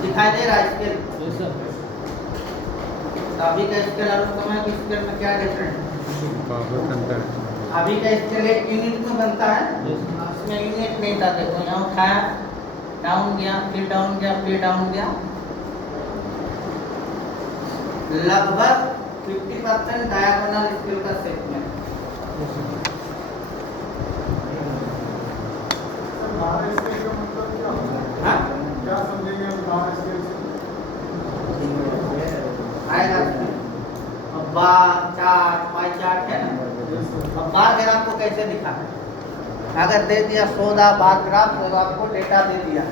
दिखाई दे रहा है स्केल? Yes sir. अभी का स्केल और उस समय के स्केल में क्या डिफरेंस है? बहुत अंतर है। अभी का स्केल एक यूनिट में बनता है, उसमें यूनिट नहीं था। देखो यहाँ उठाया, डाउन गया, फिर डाउन गया, फिर डाउन गया। लगभग 50% डायगोनल स्केल का सेट में। हाँ? आएगा उसमें। अब बार चार्ट, पाई चार्ट है ना, अब बार ग्राफ को कैसे दिखा? अगर दे दिया 14 बार ग्राफ तो आपको डेटा दे दिया है,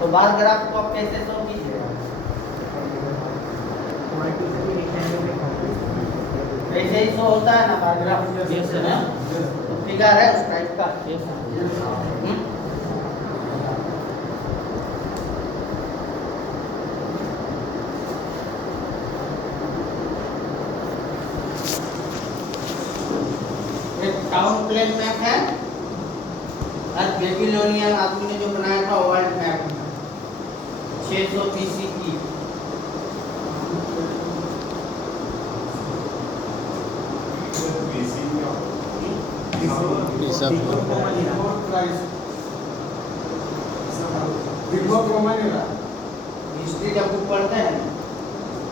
तो बार ग्राफ को आप कैसे शो कीजिए? ऐसे ही शो होता है ना बार ग्राफ। Yes sir. तो फिगर है उस टाइप का। Yes sir. एक टाउन प्लेन मैप है और बेबीलोनियन आदमी ने जो बनाया था वर्ल्ड मैप 600 BC की। ये सब हिस्ट्री जब बुक पढ़ते हैं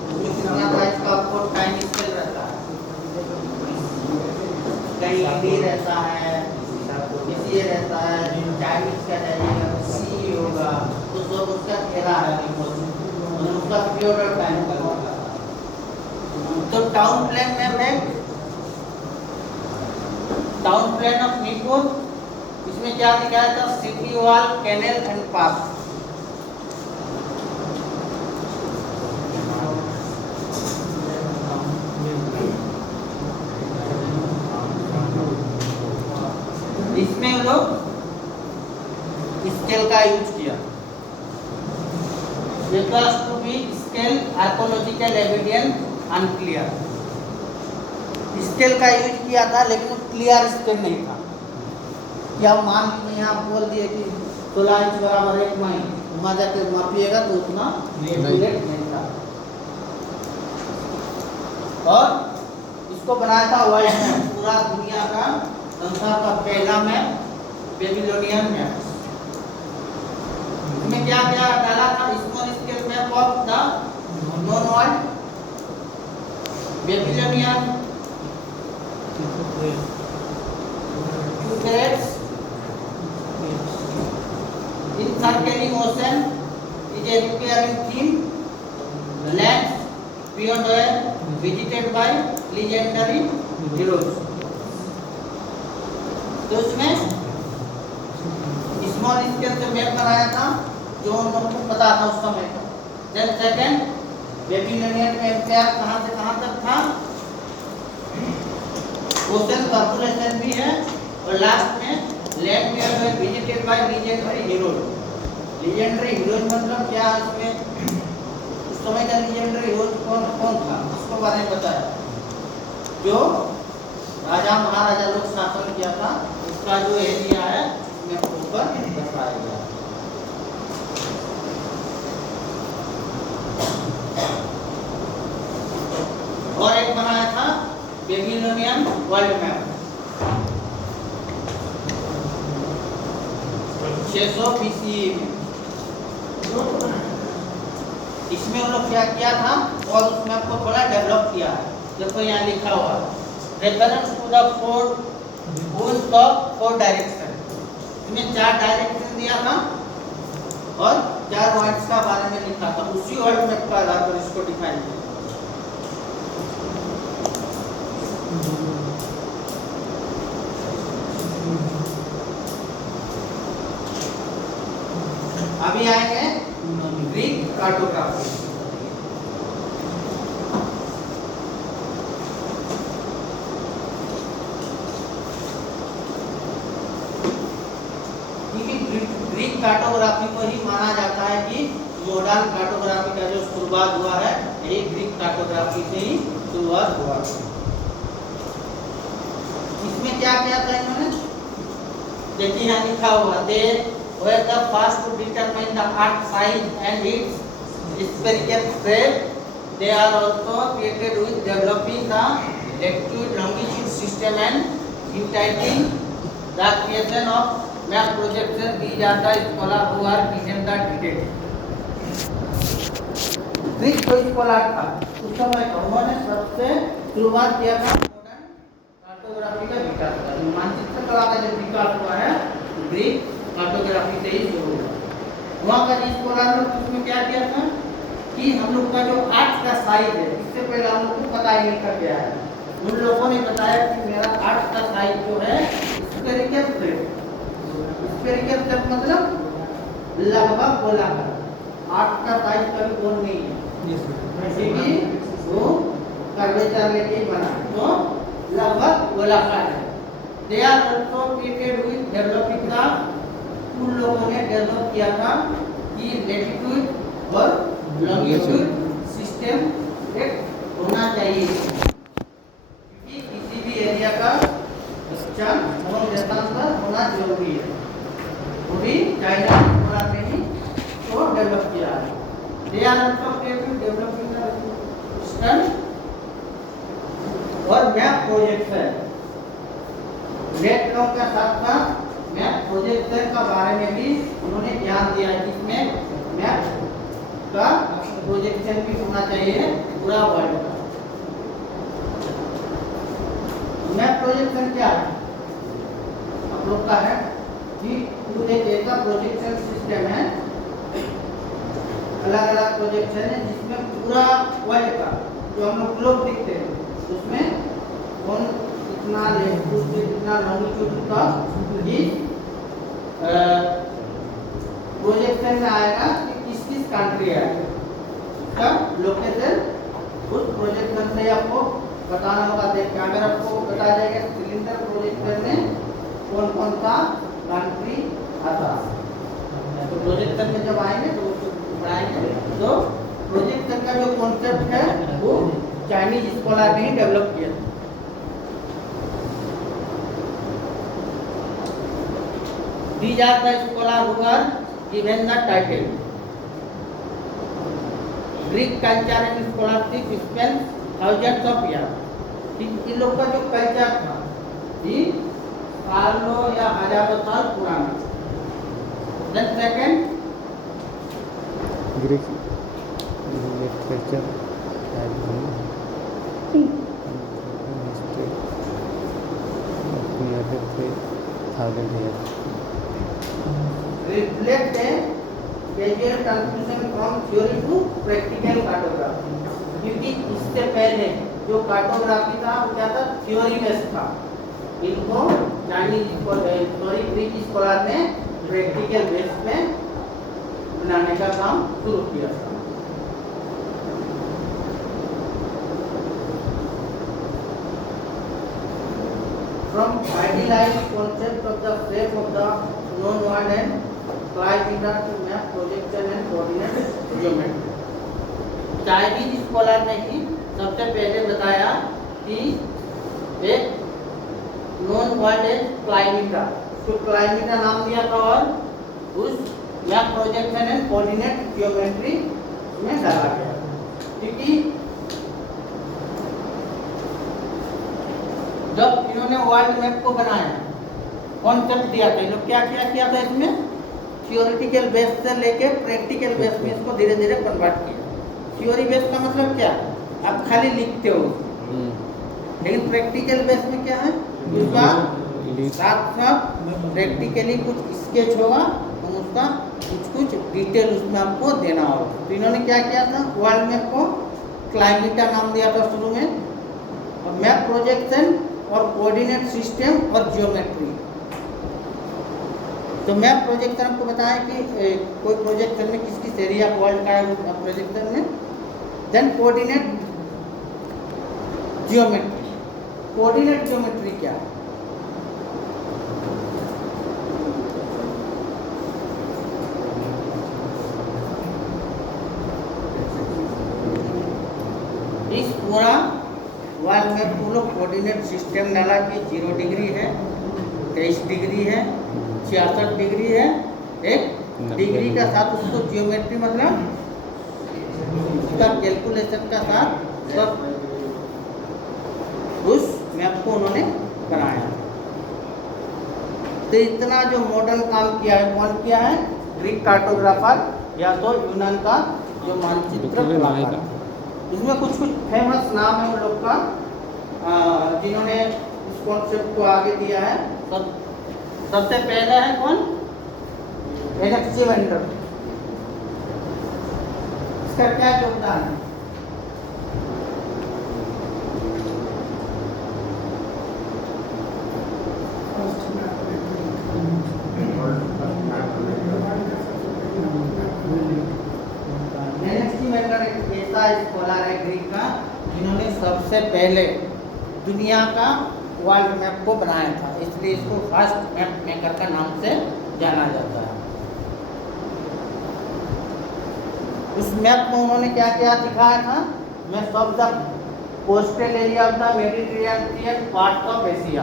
उसमें कितना प्राइस का आपको टाइम स्केल रहता है, कहीं डी रहता है, किसी रहता है, चाइनीज का जाइएगा सी होगा, तो सब उसका घेरा है, उसका पीरियड ऑफ टाइम का होगा। तो टाउन प्लान में है टाउन प्लान ऑफ नीपुर, इसमें क्या दिखाया था? City wall, canal and park. इसमें लोग स्केल का यूज किया। To be scale archaeological evidence unclear. Scale का यूज किया था लेकिन क्लियर स्केल नहीं था। क्या मान लीजिए आप बोल दिए कि 16 इंच बराबर 1 माइल, वहाँ जाके मापिएगा तो उतना एक्यूरेट नहीं था। और इसको बनाया था वर्ल्ड मैप, पूरा दुनिया का संसार का पहला मैप, बेबीलोनियन मैप। इसमें क्या क्या डाला था? Small scale map of the known world, Babylonian two-thirds in circling ocean is a recurring theme. Lands beyond were visited by legendary heroes. तो उसमें स्मॉल स्केल से मैप बनाया था जो उन लोगों को पता था उस समय का। देन सेकंड, बेबीलोनियन में एम्पायर कहाँ से कहाँ तक था, ओशन पॉपुलेशन भी है, और लास्ट में लैंड में visited by legendary hero. Legendary hero मतलब क्या? इसमें उस समय का लीजेंडरी हीरो कौन कौन था उसको बारे में बताया। जो राजा महाराजा लोग शासन किया था उसका जो एरिया है उसमें ऊपर बताया गया। और एक बनाया था बेबीलोनियन वर्ल्ड मैप। 600 BCE में। इसमें उन लोग क्या किया था और उस मैप को थोड़ा डेवलप किया है। देखो यहाँ लिखा हुआ reference to the four direction. इसमें 4 डायरेक्शन दिया था और 4 वर्ड्स का बारे में लिखा था। उसी वर्ड मैप के आधार पर इसको डिफाइन किया। अभी आएंगे ग्रीक कार्टोग्राफी। ग्रीक कार्टोग्राफी को ही माना जाता है कि मॉडर्न कार्टोग्राफी का जो शुरुआत हुआ है यही ग्रीक कार्टोग्राफी से ही शुरुआत हुआ। इसमें क्या किया था इन्होंने? देखिए यहाँ लिखा हुआ दे were the first to determine the earth size and its spherical shape. They are also created with developing the latitude longitude system and utilising the creation of map projection. These are the scholars who are given the details. Greek जो scholar था उस समय उन्होंने सबसे शुरुआत किया था modern cartography का विकास का। मानचित्र कला का जो विकास हुआ है ग्रीक कार्टोग्राफी से ही शुरू हुआ। वहाँ का जिस स्कॉलर ने उसमें क्या किया था कि हम लोग का जो अर्थ का साइज है इससे पहले हम लोग को पता ही नहीं कर गया है। उन लोगों ने बताया कि मेरा अर्थ का साइज जो है स्फेरिकल शेप मतलब लगभग गोलाकार। अर्थ का साइज कभी गोल नहीं है, जैसे कि वो कर्वेचर लेके बना तो लगभग गोलाकार है। They are also created with developing the उन लोगों ने डेवलप किया था कि लैटिट्यूड और लॉन्गिट्यूड सिस्टम एक होना चाहिए क्योंकि किसी भी एरिया का उच्चार और देशांतर होना जरूरी है। वो भी चाइना ने ही तो डेवलप किया है। They are also created developing the system और मैप प्रोजेक्शन। नेट लोग का साथ साथ मैप प्रोजेक्शन का बारे में भी उन्होंने ध्यान दिया है। जिसमें मैप का प्रोजेक्शन भी होना चाहिए पूरा वर्ल्ड का। मैप प्रोजेक्शन क्या है आप लोग का है कि एक ऐसा प्रोजेक्शन सिस्टम है, अलग अलग प्रोजेक्शन है जिसमें पूरा वर्ल्ड का जो हम लोग ग्लोब दिखते हैं उसमें कौन कितना लैटिट्यूड कितना लॉन्गिट्यूड का प्रोजेक्शन में आएगा कि किस किस कंट्री है का लोकेशन उस प्रोजेक्शन से आपको बताना होगा। देख के अगर आपको बता जाएगा सिलेंडर प्रोजेक्शन में कौन कौन सा कंट्री आता है तो प्रोजेक्शन में जब आएंगे तो उसको पढ़ाएंगे। तो प्रोजेक्शन का जो कॉन्सेप्ट है वो चाइनीज स्कॉलर ने डेवलप किया। These are the scholars who are given the title. Greek culture and scholarship spans thousands of years. इन लोग का जो कल्चर था ये सालों या हजारों साल पुराना। Then second, Greek literature has been history of nearly 3,000 years. reflect a gradual transition from theory to practical cartography। क्योंकि इससे पहले जो कार्टोग्राफी था वो क्या था थ्योरी बेस्ड था। इनको ग्रीक स्कॉलर ने प्रैक्टिकल बेस पे बनाने का काम शुरू किया था। From idealized concept of the shape of the known world and climate to map projection and coordinate geometry। Chinese scholar ने ही सबसे पहले बताया कि एक नॉन वर्ल्ड है क्लाइमेटा, तो क्लाइमेटा नाम दिया था और उस map projection and coordinate geometry में डाला गया। क्योंकि जब इन्होंने वर्ल्ड मैप को बनाया कॉन्सेप्ट दिया था, इन लोग क्या क्या किया था इसमें थियोरिटिकल बेस से लेके प्रैक्टिकल बेस में इसको धीरे धीरे कन्वर्ट किया। थ्योरी बेस का मतलब क्या? आप खाली लिखते हो, लेकिन प्रैक्टिकल बेस में क्या है, उसका साथ साथ प्रैक्टिकली कुछ स्केच होगा, हम उसका कुछ डिटेल उसमें हमको देना होगा। तो इन्होंने क्या किया था, वर्ल्ड मैप को क्लाइमेटा नाम दिया था शुरू में, और मैप प्रोजेक्शन और कोऑर्डिनेट सिस्टम और जियोमेट्री। तो मैप प्रोजेक्शन आपको बताया कि कोई प्रोजेक्शन में किस किस एरिया वर्ल्ड का है प्रोजेक्शन में। Then coordinate geometry. Coordinate geometry क्या है? इस पूरा वर्ल्ड में हम लोग कोऑर्डिनेट सिस्टम डाला कि 0 डिग्री है, 23 डिग्री है, 66 डिग्री है, एक डिग्री का साथ उसको जियोमेट्री मतलब उसका कैलकुलेशन का साथ सब उस मैप को उन्होंने बनाया। तो इतना जो मॉडर्न काम किया है, कौन किया है? ग्रीक कार्टोग्राफर या तो यूनान का जो मानचित्र बनाया। इसमें कुछ फेमस नाम है उन लोग का, जिन्होंने इस कॉन्सेप्ट को आगे दिया है। सबसे पहले है कौन? एनेक्सीवेंडर। इसका क्या योगदान है? एनेक्सीवेंडर एक ऐसा स्कॉलर है ग्रीक का, जिन्होंने सबसे पहले दुनिया का वर्ल्ड मैप को बनाया था, इसलिए इसको फर्स्ट मैप मेकर का नाम से जाना जाता है। उस मैप में उन्होंने क्या क्या दिखाया था? Map of the coastal area of the Mediterranean part of Asia.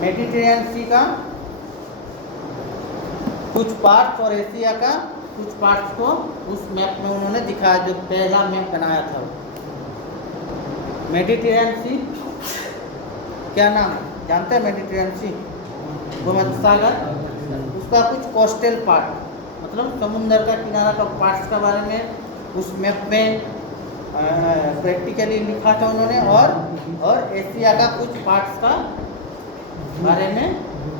Mediterranean sea का कुछ पार्ट्स और एशिया का कुछ पार्ट्स को उस मैप में उन्होंने दिखाया, जो पहला मैप बनाया था। मेडिटेरेनियन सी क्या नाम है? जानते हैं मेडिटेरेनियन सी? भूमध्य सागर, उसका कुछ कोस्टल पार्ट मतलब समुद्र का किनारा का पार्ट्स के बारे में उस मैप में प्रैक्टिकली लिखा था उन्होंने, और एशिया का कुछ पार्ट्स का बारे में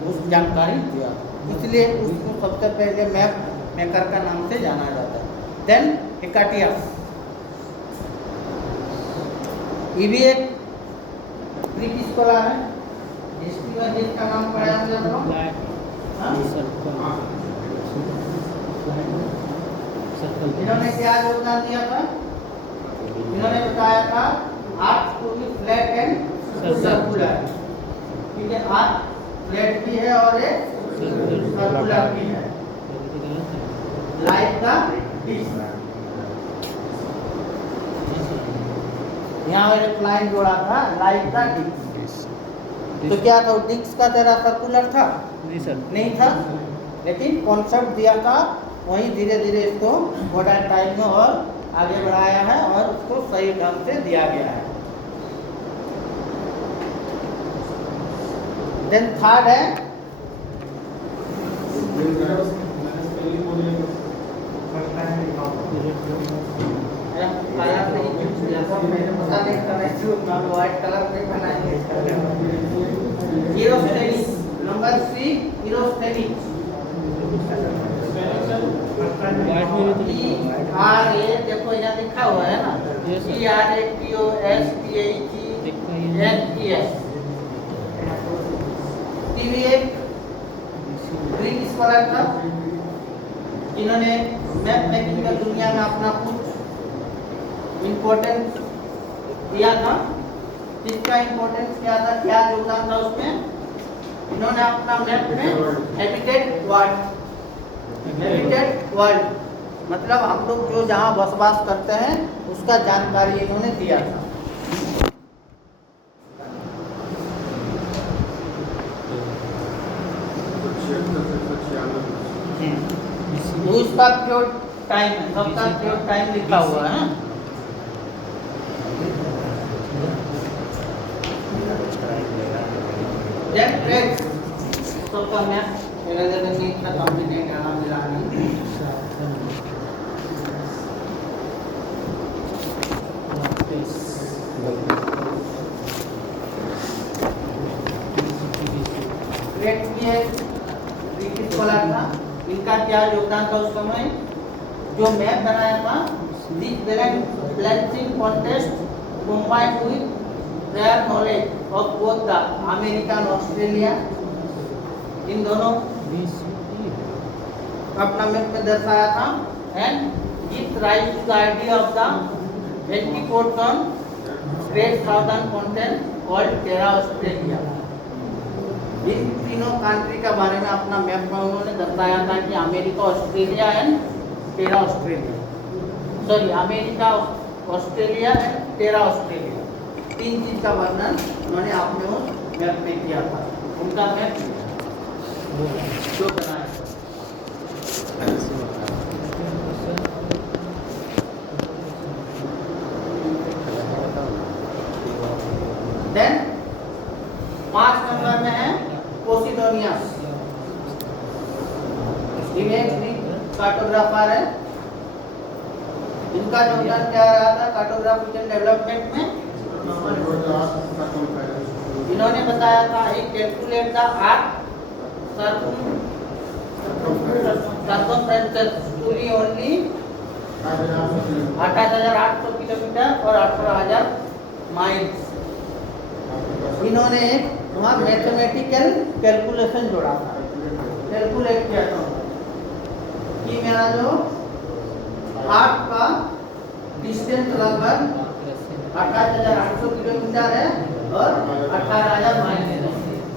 उस जानकारी दिया, इसलिए उसको सबसे पहले मैप मेकर का नाम से जाना जाता है। देन हेकाटियस, ये भी एक ग्रीक स्कॉलर है, हिस्ट्री में जिसका नाम पढ़ा हम लोग। इन्होंने क्या योगदान दिया था? इन्होंने बताया था आर्थ को भी फ्लैट एंड सर्कुलर, ठीक है, आर्थ फ्लैट भी है और एक सर्कुलर भी है, लाइक का डिस्क। यहाँ एक लाइन जोड़ा था, लाइक का डिस्क। तो क्या था, डिस्क का तेरा सर्कुलर था? नहीं था, लेकिन कॉन्सेप्ट दिया था, वही धीरे धीरे इसको मॉडर्न टाइम में और आगे बढ़ाया है और उसको सही ढंग से दिया गया है। देन थर्ड है व्हाइट कलर में बनाएंगे इरोस्थेनिस। नंबर 3 इरोस्थेनिस। देखो यहाँ लिखा हुआ है ना, ERATOSTHENES। भी एक ग्रीक स्कॉलर था, जिन्होंने मैप मेकिंग का दुनिया में अपना कुछ इम्पोर्टेंस दिया था। किसका इम्पोर्टेंस क्या था, क्या योगदान था उसमें? इन्होंने अपना मैप में हैबिटेट वर्ल्ड मतलब हम लोग जो जहाँ बसवास करते हैं उसका जानकारी इन्होंने दिया था। उसका प्योर टाइम है, सबका प्योर टाइम लिखा हुआ है। सबका मैप मेरा जगह नहीं था तो हमने नहीं डाला मिलाना। ग्रेट किए ब्रिटिश वाला था, इनका क्या योगदान था उस समय? जो मैप बनाया था, this balancing contest combined with their knowledge of both the America and Australia, इन दोनों अपना मैप में दर्शाया था, and it rise to the idea of the antipodes on great southern continent called Terra Australia। इन तीनों country के बारे में अपना मैप में उन्होंने दर्शाया था कि America, Australia and terra Australia, sorry America, Australia and terra Australia, तीन चीज का वर्णन उन्होंने अपने उस मैप में किया था। उनका मैप जो बनाया था। देन 5 नंबर में है पोसिडोनियस, ये कार्टोग्राफर है। इनका योगदान क्या रहा था कार्टोग्राफिकल डेवलपमेंट में? इन्होंने बताया था एक calculate the arc circumference to be only 28,800 kilometre और 18,000 माइल्स। इन्होंने वहाँ मैथमेटिकल कैलकुलेशन जोड़ा था, कैलकुलेट किया था कि मेरा जो आर्क का डिस्टेंस लगभग 28,800 किलोमीटर है और 18,000 माइल है।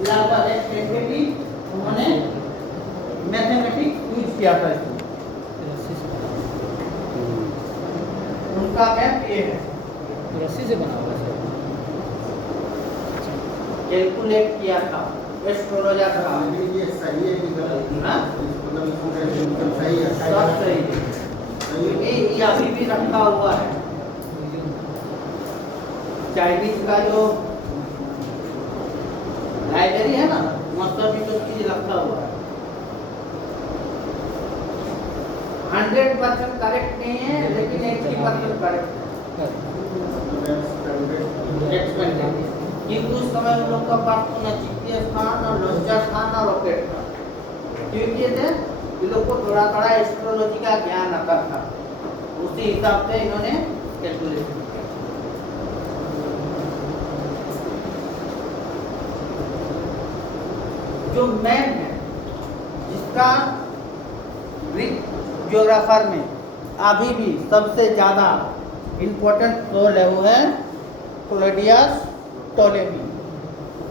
लगभग एक क्वांटिटी उन्होंने मैथमेटिक्स यूज किया था इसमें। उनका मैप ये है, रस्सी से बना हुआ है। कैलकुलेट किया था एस्ट्रोलॉजर का। ये सही है कि गलत? हाँ? मतलब सही है, सब सही है। ये अभी भी रखा हुआ है। चाइनीज का जो लाइब्रेरी है ना, मतलब भी तो चीज रखा हुआ है। 100% करेक्ट नहीं है, लेकिन 80% करेक्ट है। किंतु उस समय उन लोग का पास तो नचिकेत स्थान और लॉन्चर स्थान और रॉकेट था, क्योंकि थे ये लोग को थोड़ा थोड़ा एस्ट्रोलॉजी का ज्ञान आता था। उसी हिसाब से इन्होंने कैलकुलेशन किया। जो मैप है जिसका ग्रीक ज्योग्राफर में अभी भी सबसे ज्यादा इंपॉर्टेंट रोल है वो है क्लॉडियस टोलेमी।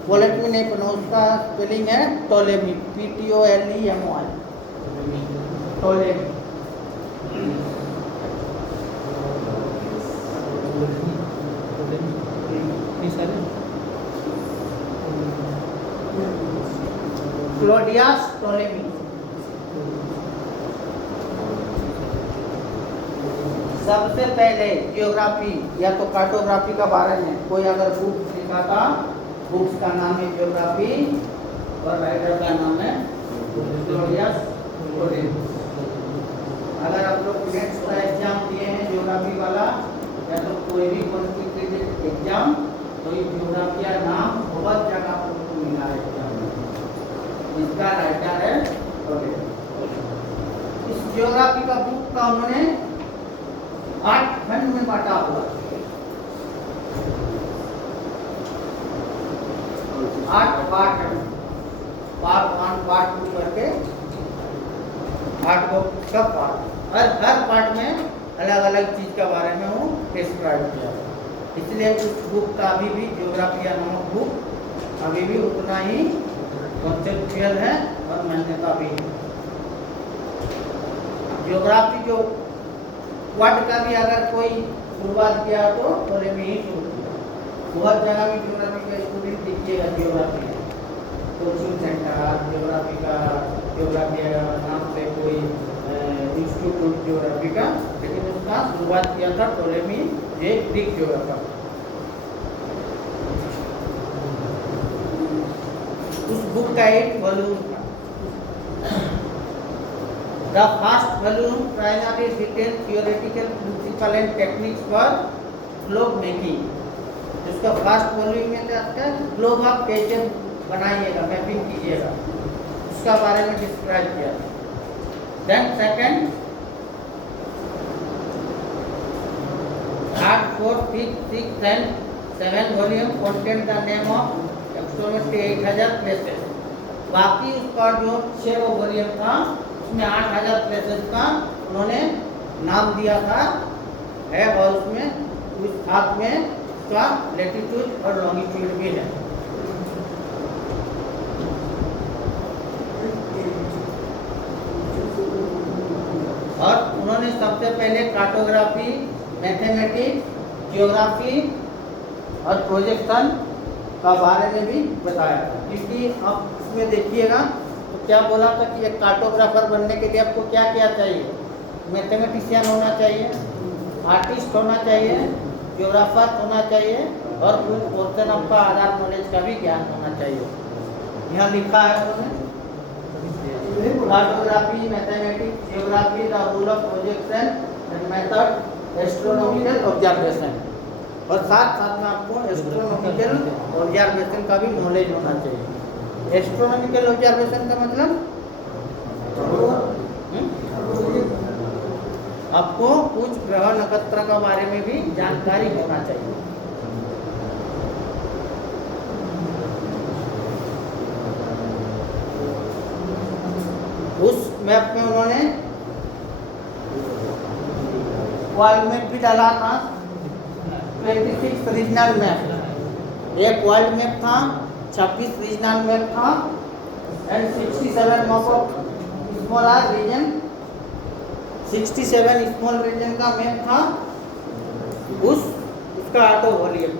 टोलेमी नहीं पढ़ना, उसका स्पेलिंग है Ptolemy, PTOLEMY, Ptolemy. Claudius Ptolemy सबसे पहले जियोग्राफी या तो कार्टोग्राफी का बारे में कोई अगर बुक लिखा था, बुक्स का नाम है जियोग्राफी और राइटर का नाम है क्लॉडियस टोलेमी। अगर आप लोग नेक्स्ट का एग्जाम दिए हैं जियोग्राफी वाला या तो कोई भी कॉम्पिटिटिव एग्जाम, तो ये जियोग्राफी का नाम बहुत जगह पर मिला है एग्जाम में। इसका राइटर है टोलेमी। इस जियोग्राफी का बुक का उन्होंने 8 खंड में बांटा हुआ, 8 पार्ट, पार्ट 1 पार्ट 2 करके 8 का पार्ट, हर पार्ट में अलग अलग चीज के बारे में वो डिस्क्राइब किया। इसलिए उस बुक का अभी भी जियोग्राफिया नामक बुक अभी भी उतना ही कॉन्सेप्चुअल है और मान्यता भी है। जियोग्राफी जो वर्ड का भी अगर कोई शुरुआत किया तो टोलेमी ही शुरू किया। बहुत जगह भी जियोग्राफी का स्टूडेंट देखिएगा, जियोग्राफी कोचिंग सेंटर जियोग्राफी का, जियोग्राफी नाम से कोई इंस्टीट्यूट जियोग्राफी का, लेकिन उसका शुरुआत किया था टोलेमी, ये ग्रीक जियोग्राफर। उस बुक का 8 वॉल्यूम था, The first volume primarily details theoretical principle and techniques for globe making. इसका फर्स्ट वॉल्यूम में क्या है, ग्लोब आप कैसे बनाइएगा, मैपिंग कीजिएगा, उसका बारे में डिस्क्राइब किया। Then second, third, fourth, fifth, sixth and 7 volume content the name of approximately 8000 places. बाकी उसका जो 6 वॉल्यूम था उसमें 8000 प्लेसेस का उन्होंने नाम दिया था है, और उसमें उस साथ में उसका लैटिट्यूड और लॉन्गिट्यूड भी है। और उन्होंने सबसे पहले कार्टोग्राफी, मैथमेटिक्स, जियोग्राफी और प्रोजेक्शन का बारे में भी बताया था। क्योंकि अब इसमें देखिएगा तो क्या बोला था कि एक कार्टोग्राफर बनने के लिए आपको क्या क्या चाहिए, मैथमेटिशियन होना चाहिए, आर्टिस्ट होना चाहिए, जियोग्राफर होना चाहिए, और कुछ पोर्शन ऑफ का आधार नॉलेज का भी ज्ञान होना चाहिए। यहाँ लिखा है उन्होंने cartography, mathematics, geography, the rule of projection and method, astronomical observation, और साथ साथ में आपको एस्ट्रोनॉमिकल ऑब्जर्वेशन का भी नॉलेज होना चाहिए। एस्ट्रोनॉमिकल ऑब्जर्वेशन का मतलब आपको कुछ ग्रह नक्षत्र के बारे में भी जानकारी होना चाहिए। उस मैप में उन्होंने वर्ल्ड मैप भी डाला था, 26 रीजनल मैप, एक वर्ल्ड मैप था, 26 रीजनल मैप था, and 67 map of smaller region, 67 small region का मैप था, उसका ऑटो वॉल्यूम।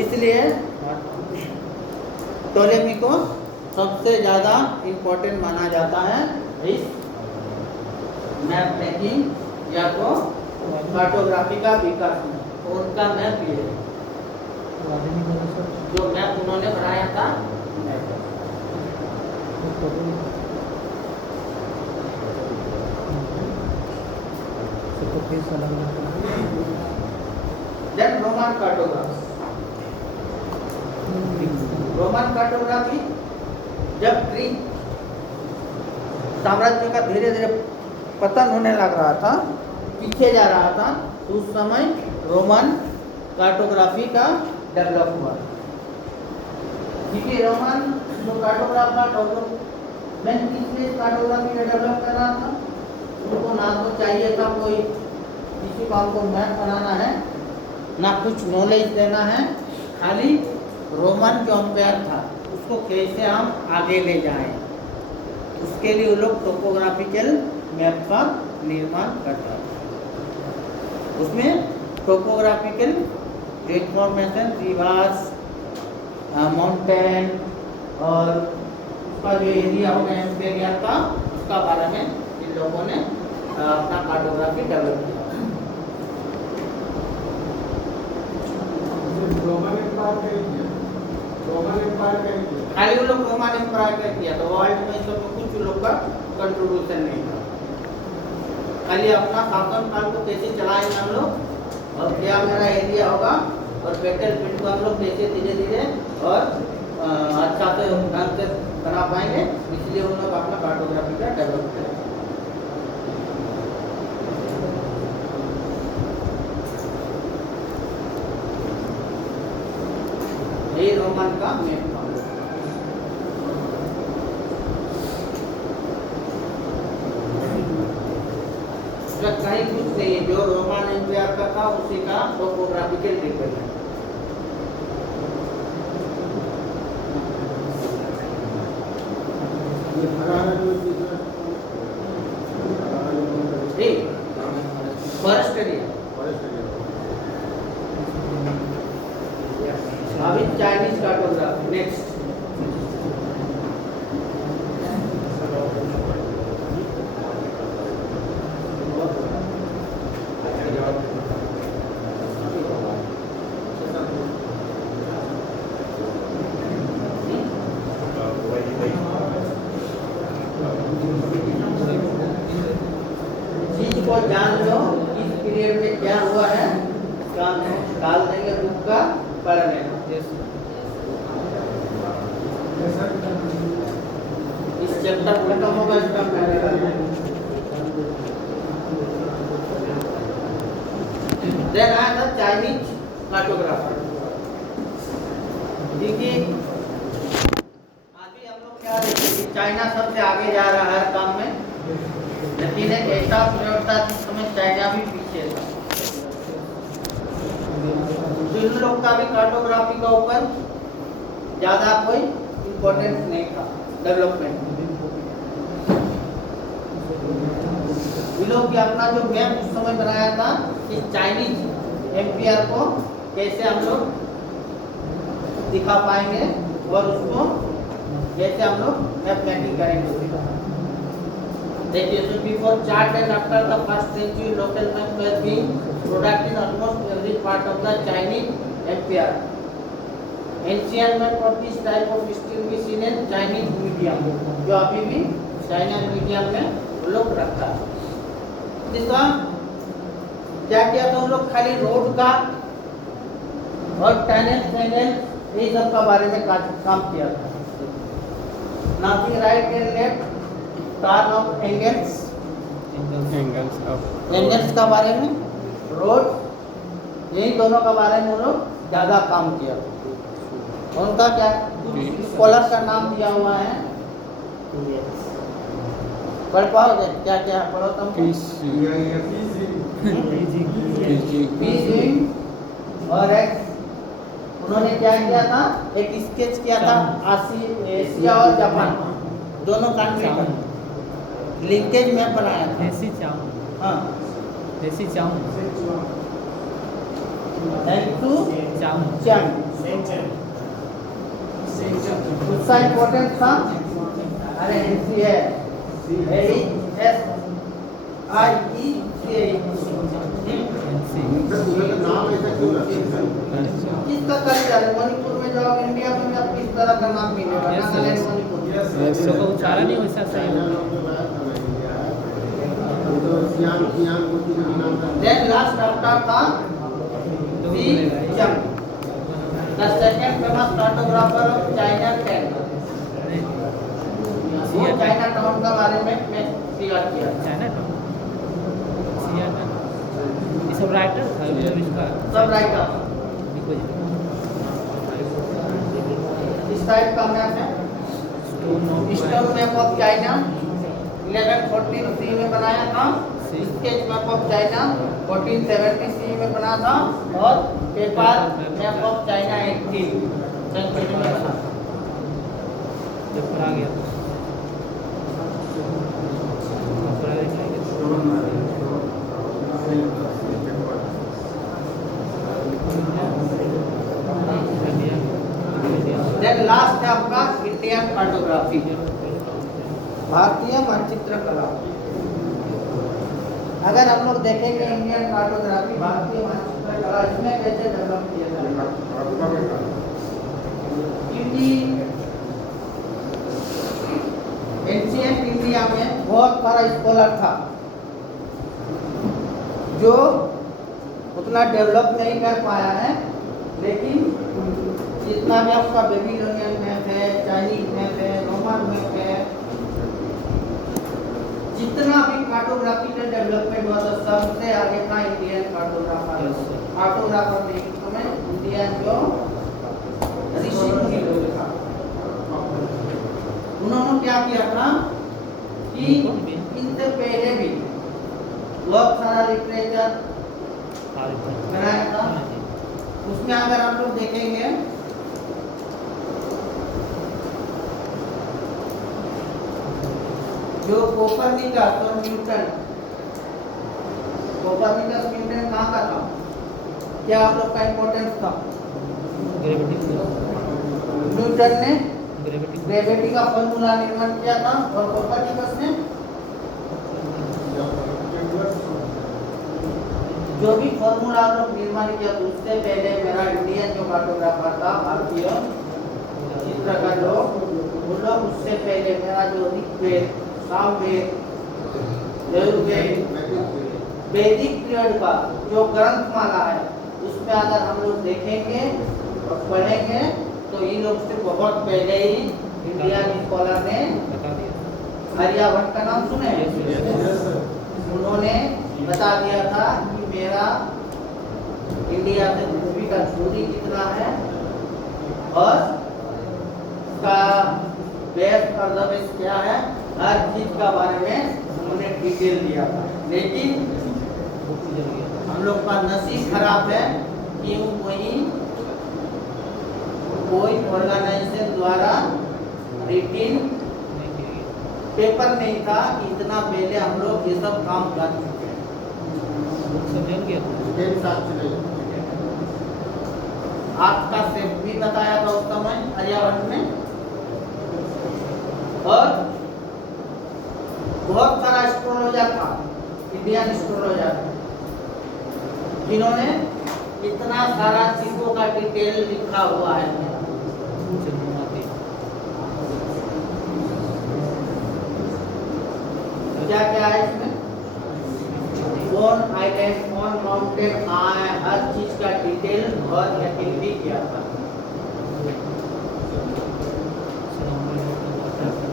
इसलिए टोलेमी को सबसे ज़्यादा इम्पोर्टेंट माना जाता है इस मैप मेकिंग या तो कार्टोग्राफी का विकास में। और उनका मैप ये है, जो मैप उन्होंने बनाया था। Then Roman cartography. Roman cartography जब ग्रीक साम्राज्य का धीरे धीरे पतन होने लग रहा था, पीछे जा रहा था, तो उस समय रोमन कार्टोग्राफी का डेवलप हुआ। क्योंकि रोमन जो कार्टोग्राफ था मैं किस कार्टोग्राफी का डेवलप कर रहा था, उनको ना तो चाहिए था कोई किसी को हमको मैप बनाना है, ना कुछ नॉलेज देना है, खाली रोमन जो अंपायर था उसको कैसे हम आगे ले जाएं, उसके लिए वो लोग टोपोग्राफिकल मैप का निर्माण करता था। उसमें टोपोग्राफिकल जो इंफॉर्मेशन, रिवर्स, माउंटेन और उसका जो एरिया हो गया एरिया का, उसका बारे में इन लोगों ने अपना कार्टोग्राफी डेवलप किया। खाली वो लोग रोमन एम्पायर का किया, तो वर्ल्ड में सब कुछ लोग का कंट्रीब्यूशन नहीं था। खाली अपना शासन काल को कैसे चलाएंगे हम लोग, और क्या मेरा एरिया होगा, और बैटल फील्ड को हम लोग कैसे धीरे धीरे और अच्छा से ढंग से बना पाएंगे, इसलिए उन लोग अपना कार्टोग्राफी का डेवलप करें। ये रोमन का मैप था। कहीं कुछ नहीं है, जो रोमन एम्पायर का था उसी का टोपोग्राफिकल रिकॉर्ड है। फॉरेस्ट एरिया अभी चाइनीज कार्टोग्राफी नेक्स्ट। इसको जान लो इस पीरियड में क्या हुआ है, इसका डाल देंगे बुक का, पढ़ लेना। इस चैप्टर खत्म होगा, इसका पहले देन आया था चाइनीज कार्टोग्राफर। देखिए अभी हम लोग क्या देखेंगे, चाइना सबसे आगे जा रहा है काम में, लेकिन एक ऐसा पीरियड था जिस समय चाइना भी पीछे था। तो इन लोग का भी कार्टोग्राफी का ऊपर ज्यादा कोई इम्पोर्टेंस नहीं था डेवलपमेंट। ये लोग भी अपना जो मैप उस समय बनाया था कि चाइनीज एम्पायर को कैसे हम लोग दिखा पाएंगे और उसको कैसे हम लोग मैप मेकिंग करेंगे। देखिए, so before chart and after the first century, local maps were being produced in almost every part of the Chinese empire. Ancient map of this type of still be seen in Chinese museum, जो अभी भी China museum में वो लोग रखता है। जिसका क्या किया था उन लोग, खाली रोड का और टनल यही सब का बारे में काम किया था। Nothing right and left, turn off angles का बारे में, रोड, यही दोनों का बारे में उन्होंने ज़्यादा काम किया। उनका क्या स्कॉलर का नाम दिया हुआ है, पढ़ पाओगे क्या क्या पढ़ो तुम? और एक उन्होंने क्या किया था, एक स्केच किया था एशिया और जापान दोनों कंट्री का लिंकेज मैप बनाया था। हाँ, उसका इम्पोर्टेंस था, अरे एनसी है किसका कर जा रहे, मणिपुर में जाओ, इंडिया में भी आपको इस तरह का नाम मिलेगा, नागालैंड मणिपुर। उच्चारण नहीं वैसा सही Then last after था Xiang, the second famous cartographer of China Ten। वो चाइना टाउन का बारे में मैं तैयार किया। चाइना टाउन, ये सब राइटर था इसका, सब राइटर इस टाइप का मैप है। स्टोन मैप ऑफ चाइना 1143 में बनाया था, स्केच मैप ऑफ चाइना 1470 में बना था, और paper map of China 18 century में बना था। पेपर आ गया देन लास्ट है आपका इंडियन कार्टोग्राफी, भारतीय मानचित्र कला। अगर हम लोग देखेंगे इंडियन कार्टोग्राफी, भारतीय मानचित्र कला, इसमें कैसे डेवलप किया जाएगा, क्योंकि एंशिएंट इंडिया में बहुत बड़ा स्कॉलर था जो उतना डेवलप नहीं कर पाया है, लेकिन जितना भी आपका बेबीलोनियन मैप है, चाइनीज मैप है, रोमन मैप है, जितना भी कार्टोग्राफिकल डेवलपमेंट हुआ था सबसे आगे था इंडियन कार्टोग्राफर। कार्टोग्राफर नहीं, हमें इंडियन जो ऋषि मुनि लोग था, उन्होंने क्या किया था कि इनसे पहले भी बहुत सारा लिटरेचर बनाया था। उसमें अगर आप लोग देखेंगे जो कोपरनिकस और न्यूटन, कोपरनिकस न्यूटन कहाँ का था, क्या आप लोग का इम्पोर्टेंस था? न्यूटन ने ग्रेविटी का फॉर्मूला निर्माण किया था, और कोपरनिकस ने जो भी फॉर्मूला आप लोग निर्माण किया, उससे पहले मेरा इंडियन जो कार्टोग्राफर था, भारतीय चित्रकार लोग, वो लोग उससे पहले मेरा जो ऋग्वेद, सामवेद, यजुर्वेद, वैदिक पीरियड का जो ग्रंथमाला है उसमें अगर हम लोग देखेंगे और पढ़ेंगे तो इन लोग से बहुत पहले ही इंडियन स्कॉलर ने बता दिया। आर्यभट्ट का नाम सुने हैं? उन्होंने बता दिया था कि मेरा इंडिया से पृथ्वी का दूरी कितना है और उसका बेस्ट और द बेस्ट क्या है, हर चीज का बारे में उन्होंने डिटेल दिया था। लेकिन हम लोग का नसीब खराब है कि कोई ऑर्गेनाइजेशन द्वारा रिटिन पेपर नहीं था कि इतना पहले हम लोग ये सब काम कर चुके हैं। सब जल गया। डेढ़ साल से नहीं आपका सेफ भी बताया था उस समय आर्यभट्ट ने, और बहुत सारा एस्ट्रोलॉजर था, इंडियन एस्ट्रोलॉजर, जिन्होंने इतना सारा चीजों का डिटेल लिखा हुआ है। क्या क्या है इसमें? कौन आइलैंड, कौन माउंटेन कहाँ है, हर चीज का डिटेल और एक्टिविटी किया था।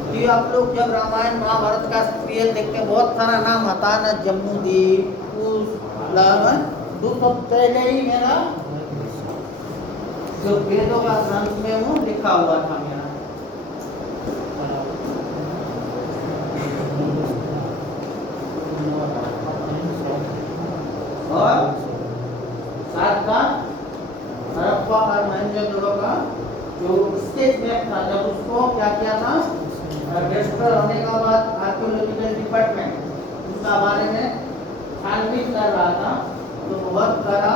कि आप लोग जब रामायण महाभारत का सीरियल देखते हैं बहुत सारा नाम आता है ना, जम्मूदीप, तो पहले ही मेरा जो वेदों का ग्रंथ में वो लिखा हुआ था मेरा। और साथ का हड़प्पा और मोहनजोदड़ो का जो स्केच मैप था, जब उसको क्या किया था, रजिस्टर होने के बाद आर्कियोलॉजिकल डिपार्टमेंट उसका बारे में छानबीन कर रहा था, तो बहुत सारा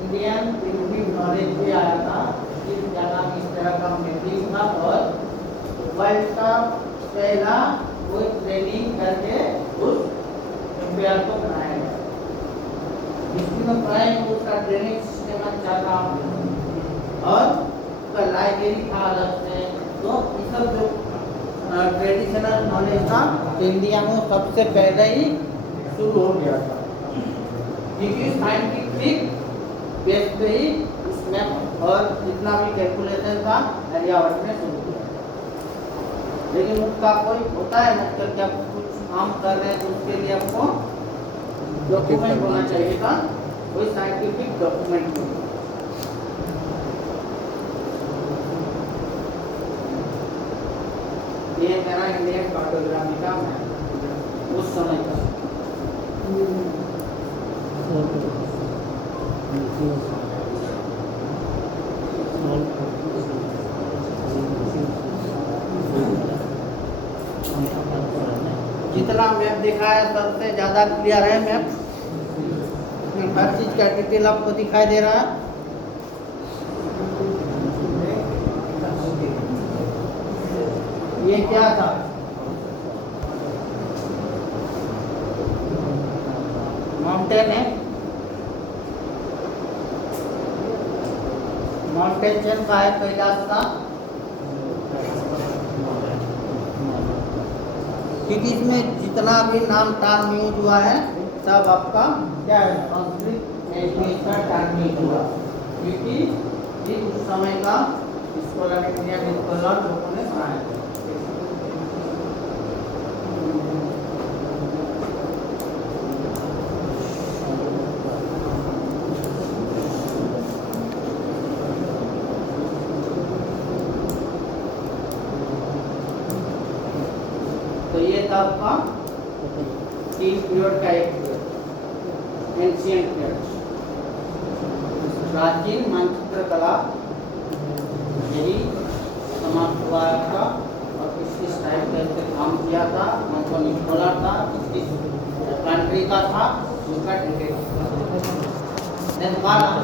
इंडियन प्रिमिटिव नॉलेज भी आया था, किस जगह किस तरह का मेट्रिक था, और वर्ल्ड का पहला कोई ट्रेनिंग करके उस एम्पायर को बनाया गया। इसमें प्राइम उसका ट्रेनिंग सिस्टम अच्छा था और उसका लाइब्रेरी था अलग से। तो ये सब जो ट्रेडिशनल नॉलेज था इंडिया में सबसे पहले ही शुरू हो गया था, क्योंकि साइंटिफिक बेस पे ही उसमें और जितना भी कैलकुलेशन था आर्यभट्ट ने शुरू किया। लेकिन उसका कोई होता है मतलब जब कुछ काम कर रहे हैं तो उसके लिए आपको डॉक्यूमेंट होना चाहिए था, कोई साइंटिफिक डॉक्यूमेंट हो। ये मेरा इंडियन कार्टोग्राफी का उस समय का जितना मैप दिखा है सबसे ज्यादा क्लियर है मैप, हर चीज का डिटेल आपको दिखाई दे रहा है। ये क्या था, माउंटेन है, माउंटेन चेन का है कैलाश का, क्योंकि इसमें जितना भी नाम टर्म यूज हुआ है सब आपका क्या है, संस्कृत लैंग्वेज का टर्म यूज हुआ, क्योंकि उस समय का स्कॉलर इंडियन स्कॉलर लोगों ने बनाया था। तो ये था आपका 3 पीरियड का एक पीरियड, एंशिएंट पीरियड, प्राचीन मानचित्र कला यही समाप्त हुआ था। और किस टाइप से काम किया था, कौन स्कॉलर था, किस कंट्री का था, उसका डिटेल